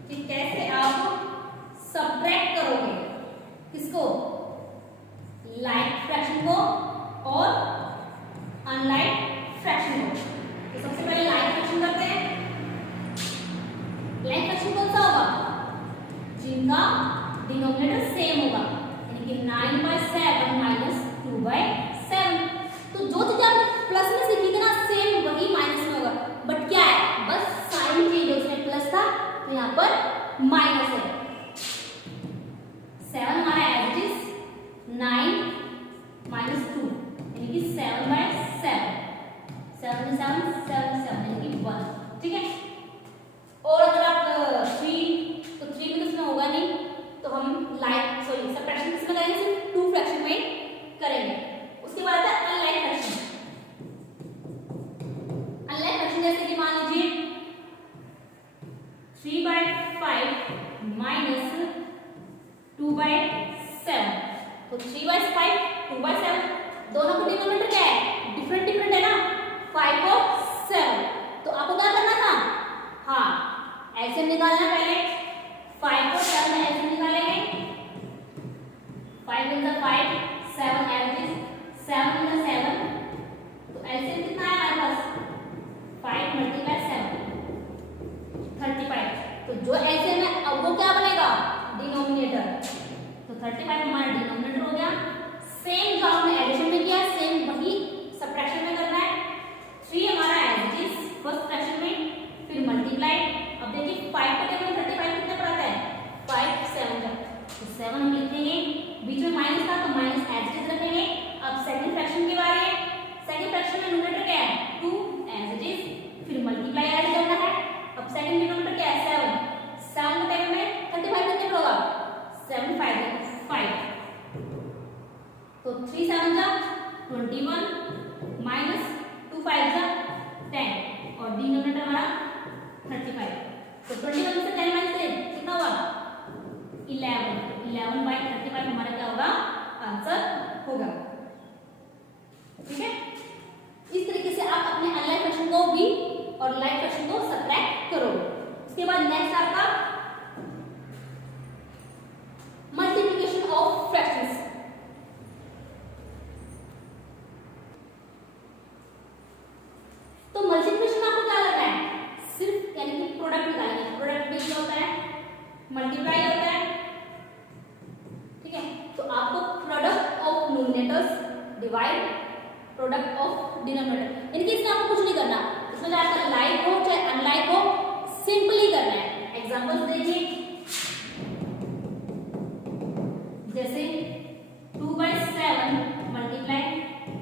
कि कैसे आप सबट्रैक्ट करोगे किसको, लाइक फ्रैक्शन को और अनलाइक फ्रैक्शन को। तो सबसे पहले लाइक फ्रैक्शन करते हैं। लाइक फ्रैक्शन कौन सा होगा, जिनका डिनोमिनेटर सेम होगा, यानी कि 9/7 माइनस 2/7। तो जो चीज आपने प्लस में सीखी थी ना, सेम वही माइनस में होगा, बट क्या है, बस साइन चेंज है, उसमें प्लस था तो यहाँ पर माइनस है। 7 हमारा एज इट इज 9 माइनस 2, यानी कि 7/7, 7 7 7 7, यानी कि 1, ठीक है। और अगर आप 3, तो 3 में इसमें होगा नहीं, तो हम लाइक सबट्रैक्शन किसमें करेंगे, सिर्फ 2 फ्रैक्शन में करेंगे। उसके बाद है अनलाइक फ्रैक्शन। अनलाइक फ्रैक्शन जैसे कि मान लीजिए 3/5 माइनस 2/7, तो 3/5 2/7, दोनों का डिनोमिनेटर क्या है, डिफरेंट है ना, 5 और 7। तो आपको क्या करना था, हाँ एलसीएम निकालना, पहले 5 और 7 में एलसीएम निकालेंगे। 5 × 5 7 एज इज 7 × 7, तो एलसीएम कितना है हमारे पास, 5 × 7 35। तो जो एलसीएम है अब वो क्या बनेगा, डिनोमिनेटर, तो 35 हमारा डिनोमिनेटर हो गया। सेम जो आपने एडिशन में किया सेम वही सबट्रैक्शन में करना है। 3 हमारा as it is first fraction में, फिर मल्टीप्लाई। अब देखिए 5 के टेबल में 35 कितने पर आता है, 5 7 का, तो 7 हम लिखेंगे, बीच में माइनस था तो माइनस एज इट इज रखेंगे। अब सेकंड फ्रैक्शन की बारी है। सेकंड फ्रैक्शन में न्यूमरेटर क्या है, 2 एज इट इज, फिर मल्टीप्लाई ऐड करना है। अब सेकंड डिनोमिनेटर क्या है, 7, 7 के टेबल में 35 कितने पर होगा, 7 5, तो 3 7 21 माइनस 2 5 10, और डिनोमिनेटर हमारा 35, तो 21 में से 10 माइनस करें कितना होगा, 11/35 हमारा क्या होगा, आंसर होगा, ठीक है। इस तरीके से आप अपने अनलाइक फ्रैक्शन को भी और लाइक फ्रैक्शन को सबट्रैक्ट करो। उसके बाद नेक्स्ट आपका मल्टीप्लिकेशन ऑफ फ्रैक्शंस। तो मल्टीप्लिकेशन में आपको क्या करना है, सिर्फ यानी कि प्रोडक्ट निकालेंगे। प्रोडक्ट में क्या होता है, मल्टीप्लाई होता है, ठीक है। तो आपको product of numerators divide product of denominator, यानी कि इसमें आपको कुछ नहीं करना, इसमें चाहे आपका लाइक हो चाहे अनलाइक हो, सिंपली करना है। एग्जांपल्स देखिए, जैसे 2/7 मल्टीप्लाई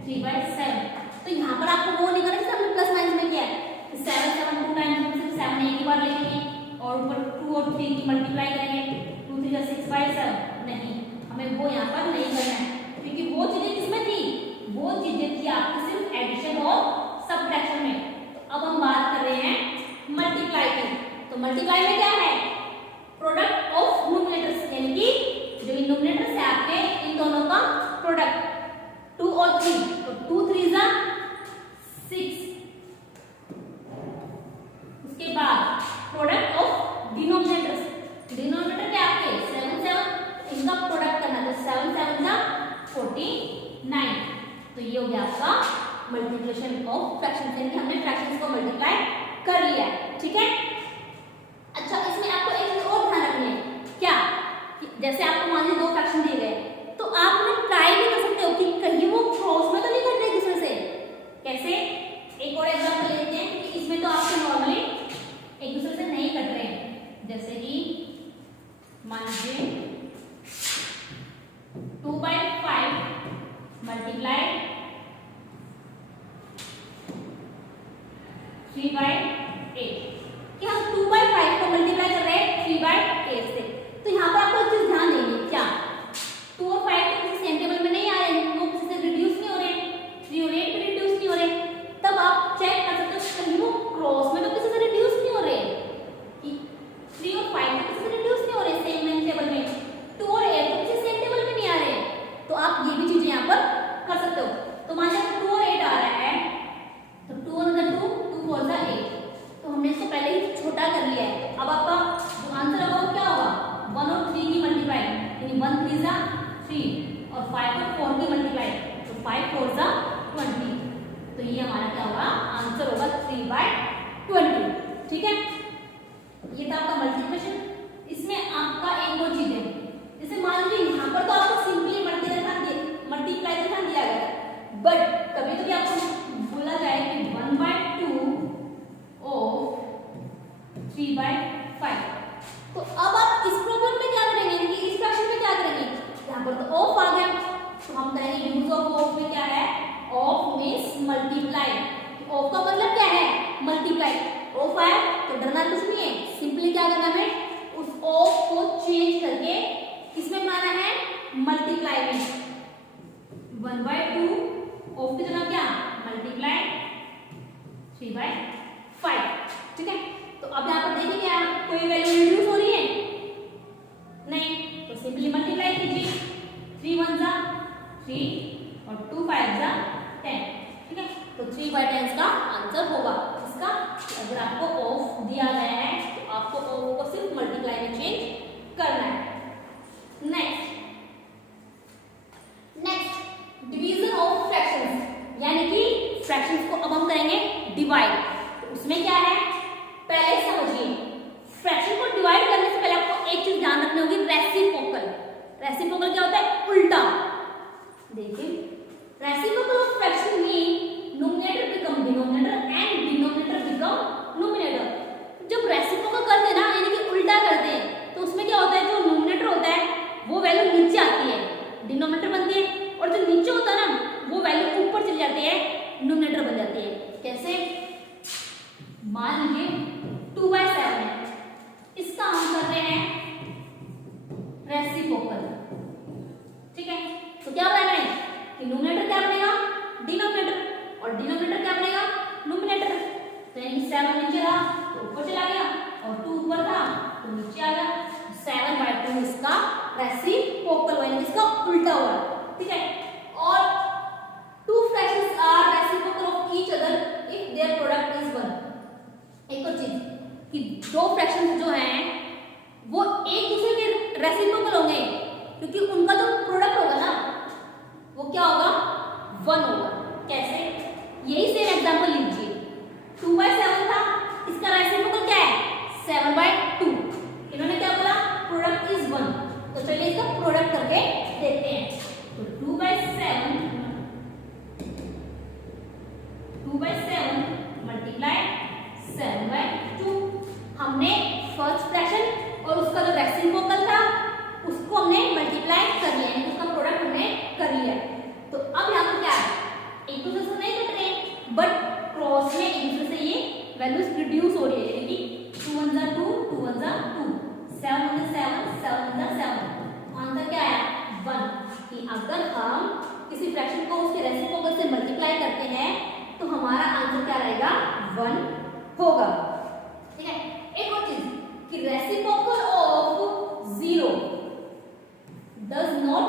3/7, तो यहाँ पर आपको वो नहीं करना जैसे हमने प्लस माइनस में किया है, 7 7 2 टाइम्स, सिर्फ 7 एक ही बार लेंगे और ऊपर 2 और 3 की मल्टीप्लाई करेंगे, 2 3 6/7, नहीं, हमें वो यहाँ पर नहीं करना है, क्योंकि वो चीजें किसमें थी, वो चीजें थी आपकी सिर्फ एडिशन और सबट्रैक्शन में। तो अब हम बात कर रहे हैं मल्टीप्लाई की। तो मल्टीप्लाई में क्या है, प्रोडक्ट ऑफ न्यूमरेटर्स, यानी कि जो न्यूमरेटर्स है आपके इन दोनों का प्रोडक्ट, 2 और 3, तो 2 3 जा 6, उसके बाद प्रोडक्ट ऑफ डिनोमिनेटर्स, डिनोमिनेटर क्या आपके 7 7, इनका प्रोडक्ट करना, तो 7 7 जा 49, तो ये हो गया आपका मल्टीप्लिकेशन ऑफ फ्रैक्शन, यानी कि हमने फ्रैक्शंस को मल्टीप्लाई कर लिया है, ठीक है। अच्छा, इसमें आपको एक चीज और ध्यान रखनी है, क्या, जैसे आपको मान लीजिए 2 फ्रैक्शन दिए गए, तो आप उन्हें ट्राई भी कर सकते हो कि कहीं वो क्रॉस में तो नहीं करते एक दूसरे से। कैसे, एक और एग्जांपल लेते हैं कि इसमें तो आपके नॉर्मली एक दूसरे से नहीं कट रहे हैं, जैसे कि मान लीजिए 2/5 मल्टीप्लाई 3/8, कि हम 2/5 को मल्टीप्लाई कर रहे हैं 3/8 से, तो यहाँ पर आपको एक चीज ध्यान देंगे, क्या 2 और 5 तो किसी सेम टेबल में नहीं आ रहे हैं, वो किसी से रिड्यूस नहीं हो रहे, 3 और 8 भी रिड्यूस नहीं हो रहे, तब आप चेक कर सकते हो कहीं वो क्रॉस में तो किसी से रिड्यूस नहीं हो रहे, कि 3 और 5 तो किसी से रिड्यूस नहीं हो रहे सेम टेबल में, 2 और 8 तो किसी सेम टेबल में नहीं आ रहे, तो आप ये भी चीजें यहाँ पर कर सकते हो। तो मान लीजिए 2 और 8 आ रहा है, तो 2 और 2 2 4 जा 8, तो हमने इसको पहले ही छोटा कर लिया है, अब आपका जो आंसर होगा वो क्या होगा, 1 और 3 की मल्टीप्लाई, यानी 1 3 जा 3 और 5 और 4 की मल्टीप्लाई, तो 5 4 जा 20, तो ये हमारा क्या होगा, आंसर होगा 3/20, ठीक है। ये था आपका मल्टीप्लिकेशन। इसमें आपका एक और चीज है, जैसे मान लीजिए यहाँ पर तो आपको सिंपली मल्टीप्लाई का ध्यान दिया गया, बट कभी कभी आपको बोला जाए कि 1/2 ऑफ 3/5, तो अब आप इस प्रॉब्लम में क्या करेंगे, यानी कि इस फ्रैक्शन में क्या करेंगे, यहाँ पर तो ऑफ आ गया, तो हम करेंगे यूज ऑफ ऑफ में क्या है, ऑफ मींस मल्टीप्लाई, ऑफ का मतलब क्या है, मल्टीप्लाई, ऑफ आया तो डरना कुछ नहीं है, सिंपली क्या करना है, उस ऑफ को चेंज करके किसमें बनाना है, मल्टीप्लाई में, 1/2 ऑफ की जगह क्या, मल्टीप्लाई 3/5, ठीक है। तो अब यहाँ पर देखिए क्या कोई वैल्यू रिड्यूस हो रही है, नहीं, तो सिंपली मल्टीप्लाई कीजिए, 3 1 जा 3 और 2 5 जा 10, ठीक है। तो 3/10 का आंसर होगा इसका। अगर आपको ऑफ दिया गया है तो आपको ऑफ को सिर्फ मल्टीप्लाई में चेंज करना है। नेक्स्ट डिवीजन ऑफ फ्रैक्शंस, यानी कि फ्रैक्शंस को अब हम करेंगे डिवाइड। तो उसमें क्या है, पहले समझिए, फ्रैक्शन को डिवाइड करने से पहले आपको एक चीज ध्यान रखनी होगी, रेसिप्रोकल। रेसिप्रोकल क्या होता है, उल्टा। देखिए, reciprocal of fraction mean numerator become denominator and denominator become numerator. जब रेसिप्रोकल करते हैं ना, यानी कि उल्टा करते हैं, तो उसमें क्या होता है, जो न्यूमरेटर होता है वो वैल्यू नीचे आती है, डिनोमिनेटर बनती है, और जो नीचे होता है ना वो वैल्यू ऊपर चली जाती है, न्यूमरेटर बन जाती है। कैसे, मान लीजिए 2/7 है, इसका हम कर रहे हैं रेसिप्रोकल, ठीक है। तो क्या बनाना है कि न्यूमरेटर क्या बनेगा, डिनोमिनेटर, और डिनोमिनेटर क्या बनेगा, न्यूमरेटर। तो यानी 7 नीचे रहा तो ऊपर चला गया, और 2 ऊपर था तो नीचे आ गया, 7/2 इसका रेसिप्रोकल यानी इसका उल्टा हुआ, ठीक है। और 2 fractions are reciprocal of each other if their product is 1। एक और चीज कि 2 फ्रैक्शंस जो हैं वो एक दूसरे के रेसिप्रोकल होंगे, क्योंकि उनका जो प्रोडक्ट होगा ना वो क्या होगा, 1 होगा। कैसे, यही सेम एग्जांपल लीजिए, 2/7 था, इसका रेसिप्रोकल क्या है, 7/2। इन्होंने क्या बोला, प्रोडक्ट इज 1, तो चलिए इसका प्रोडक्ट करके देखते हैं। तो 2/7 बट क्रॉस में एक दूसरे से ये वैल्यूज रिड्यूस हो रही है, यानी कि 2 1 2 2 1 2 7 1 7 7 1 7। आंसर क्या आया 1। कि अगर हम किसी फ्रैक्शन को उसके रेसिप्रोकल से मल्टीप्लाई करते हैं तो हमारा आंसर क्या रहेगा 1 होगा। ठीक है, एक और चीज कि reciprocal of 0 does not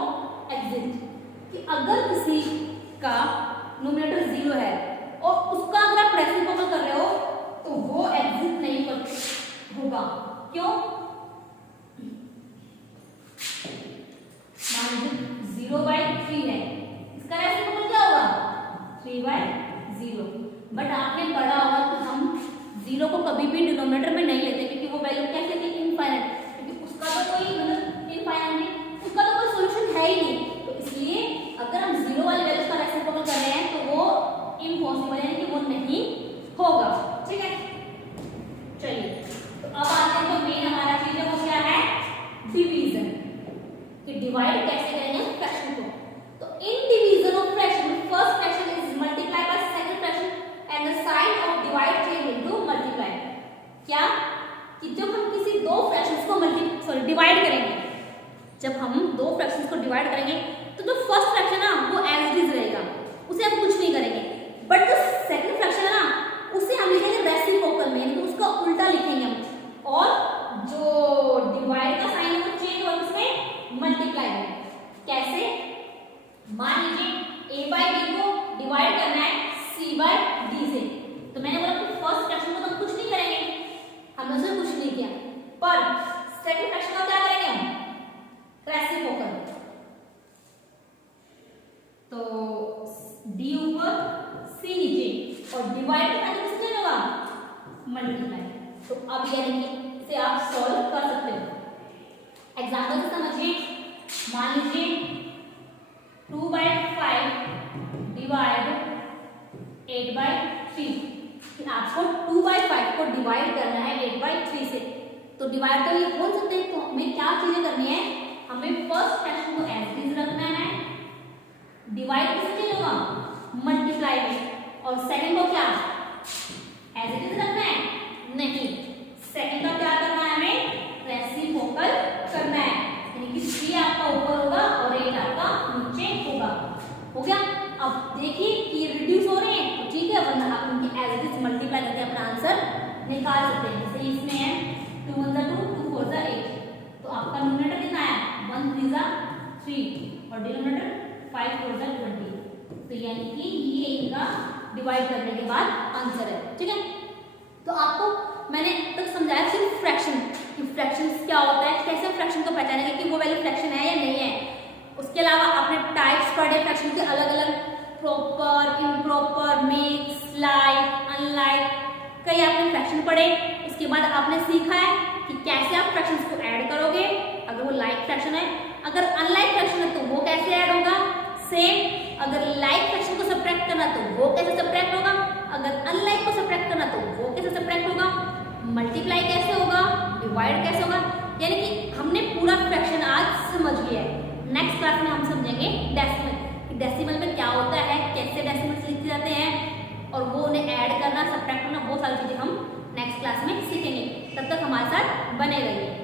exist. कि अगर किसी का न्यूमरेटर 0 है और उसका अगर आप रेसिप्रोकल कर रहे हो तो वो एग्जिस्ट नहीं होगा। क्यों? मान लीजिए 0/3 है, इसका रेसिप्रोकल क्या होगा 3/0। बट आपने पढ़ा होगा कि हम 0 को कभी भी डिनोमिनेटर में नहीं लेते, क्योंकि वो वैल्यू कैसे थी इनफाइनाइट, क्योंकि उसका तो कोई मतलब इनफाइनाइट नहीं, उसका तो कोई सॉल्यूशन है ही नहीं। तो इसलिए अगर हम 0 वाली वैल्यू का रेसिप्रोकल कर रहे हैं तो वो इम्पॉसिबल है कि वो नहीं होगा। ठीक है, चलिए तो अब आते हैं जो मेन हमारा चीज है वो क्या है डिवीजन। कि डिवाइड कैसे करेंगे फ्रैक्शन को। तो in division of fraction first fraction is multiply by second fraction and the sign of divide change into multiply. क्या कि जब हम किसी दो फ्रैक्शंस को डिवाइड करेंगे, जब हम दो फ्रैक्शंस को डिवाइड करेंगे तो जो फर्स्ट फ्रैक्शन है वो एज इट इज रहेगा, उसे हम कुछ नहीं करेंगे। बट जो सेकंड फ्रैक्शन है ना उसे हम लिखेंगे रेसिप्रोकल में, तो उसका उल्टा लिखेंगे हम, और जो डिवाइड का साइन है वो चेंज होगा उसमें मल्टीप्लाई में। कैसे? मान लीजिए a बाय b को डिवाइड करना है c बाय d से, तो मैंने बोला कि फर्स्ट फ्रैक्शन को तो हम कुछ नहीं करेंगे, हमने उसमें कुछ नहीं किया, पर सेकंड फ्रैक्शन का क्या करेंगे हम रेसिप्रोकल। तो d ऊपर c नीचे और डिवाइड करना तो किससे होगा मल्टीप्लाई। तो अब यानी कि इसे आप सॉल्व कर सकते हो। एग्जाम्पल से समझिए, मान लीजिए 2/5 डिवाइड 8/3। आपको 2/5 को डिवाइड करना है 8/3 से, तो डिवाइड तो ये बोल सकते हैं। तो हमें क्या चीजें करनी है, हमें फर्स्ट फ्रैक्शन को एज इट इज रखना है, डिवाइड किससे चेंज होगा मल्टीप्लाई में, और सेकंड को क्या एज इट इज रखना है नहीं, सेकंड का क्या करना है हमें रेसिप्रोकल करना है, यानी कि 3 आपका ऊपर होगा और 8 आपका नीचे होगा। हो गया? अब देखिए कि रिड्यूस हो रहे हैं तो ठीक है, वरना आप उनके एज इट इज मल्टीप्लाई करके अपना आंसर निकाल सकते हैं। जैसे इसमें है 2 1 2 2 4 8, तो आपका न्यूमरेटर कितना है 1 3 3 और डिनोमिनेटर 5 4 20। तो यानी कि ये इनका डिवाइड करने के बाद आंसर है। ठीक है, तो आपको मैंने तक समझाया सिर्फ फ्रैक्शन कि फ्रैक्शन क्या होता है, कैसे फ्रैक्शन को पहचानेंगे कि वो वैल्यू फ्रैक्शन है या नहीं है। उसके अलावा आपने टाइप्स पढ़े फ्रैक्शन के अलग अलग, proper, improper, mix, like, unlike, कई आपने फ्रैक्शन पढ़े। इसके बाद आपने सीखा है कि कैसे आप फ्रैक्शंस को ऐड करोगे अगर वो लाइक फ्रैक्शन है, अगर अनलाइक फ्रैक्शन है तो वो कैसे ऐड होगा। सेम अगर लाइक फ्रैक्शन को सब्ट्रैक्ट करना तो वो कैसे सब्ट्रैक्ट होगा, अगर अनलाइक को सब्ट्रैक्ट करना तो वो कैसे सब्ट्रैक्ट होगा, मल्टीप्लाई कैसे होगा, डिवाइड कैसे होगा। यानी कि हमने पूरा फ्रैक्शन आज समझ लिया है। नेक्स्ट क्लास में हम समझेंगे डेसिमल, कि डेसिमल में क्या होता है, कैसे डेसिमल्स लिखे जाते हैं, और वो उन्हें ऐड करना, सब्ट्रैक्ट करना, वो सारी चीजें हम नेक्स्ट क्लास में सीखेंगे। तब तक हमारे साथ बने रहिए।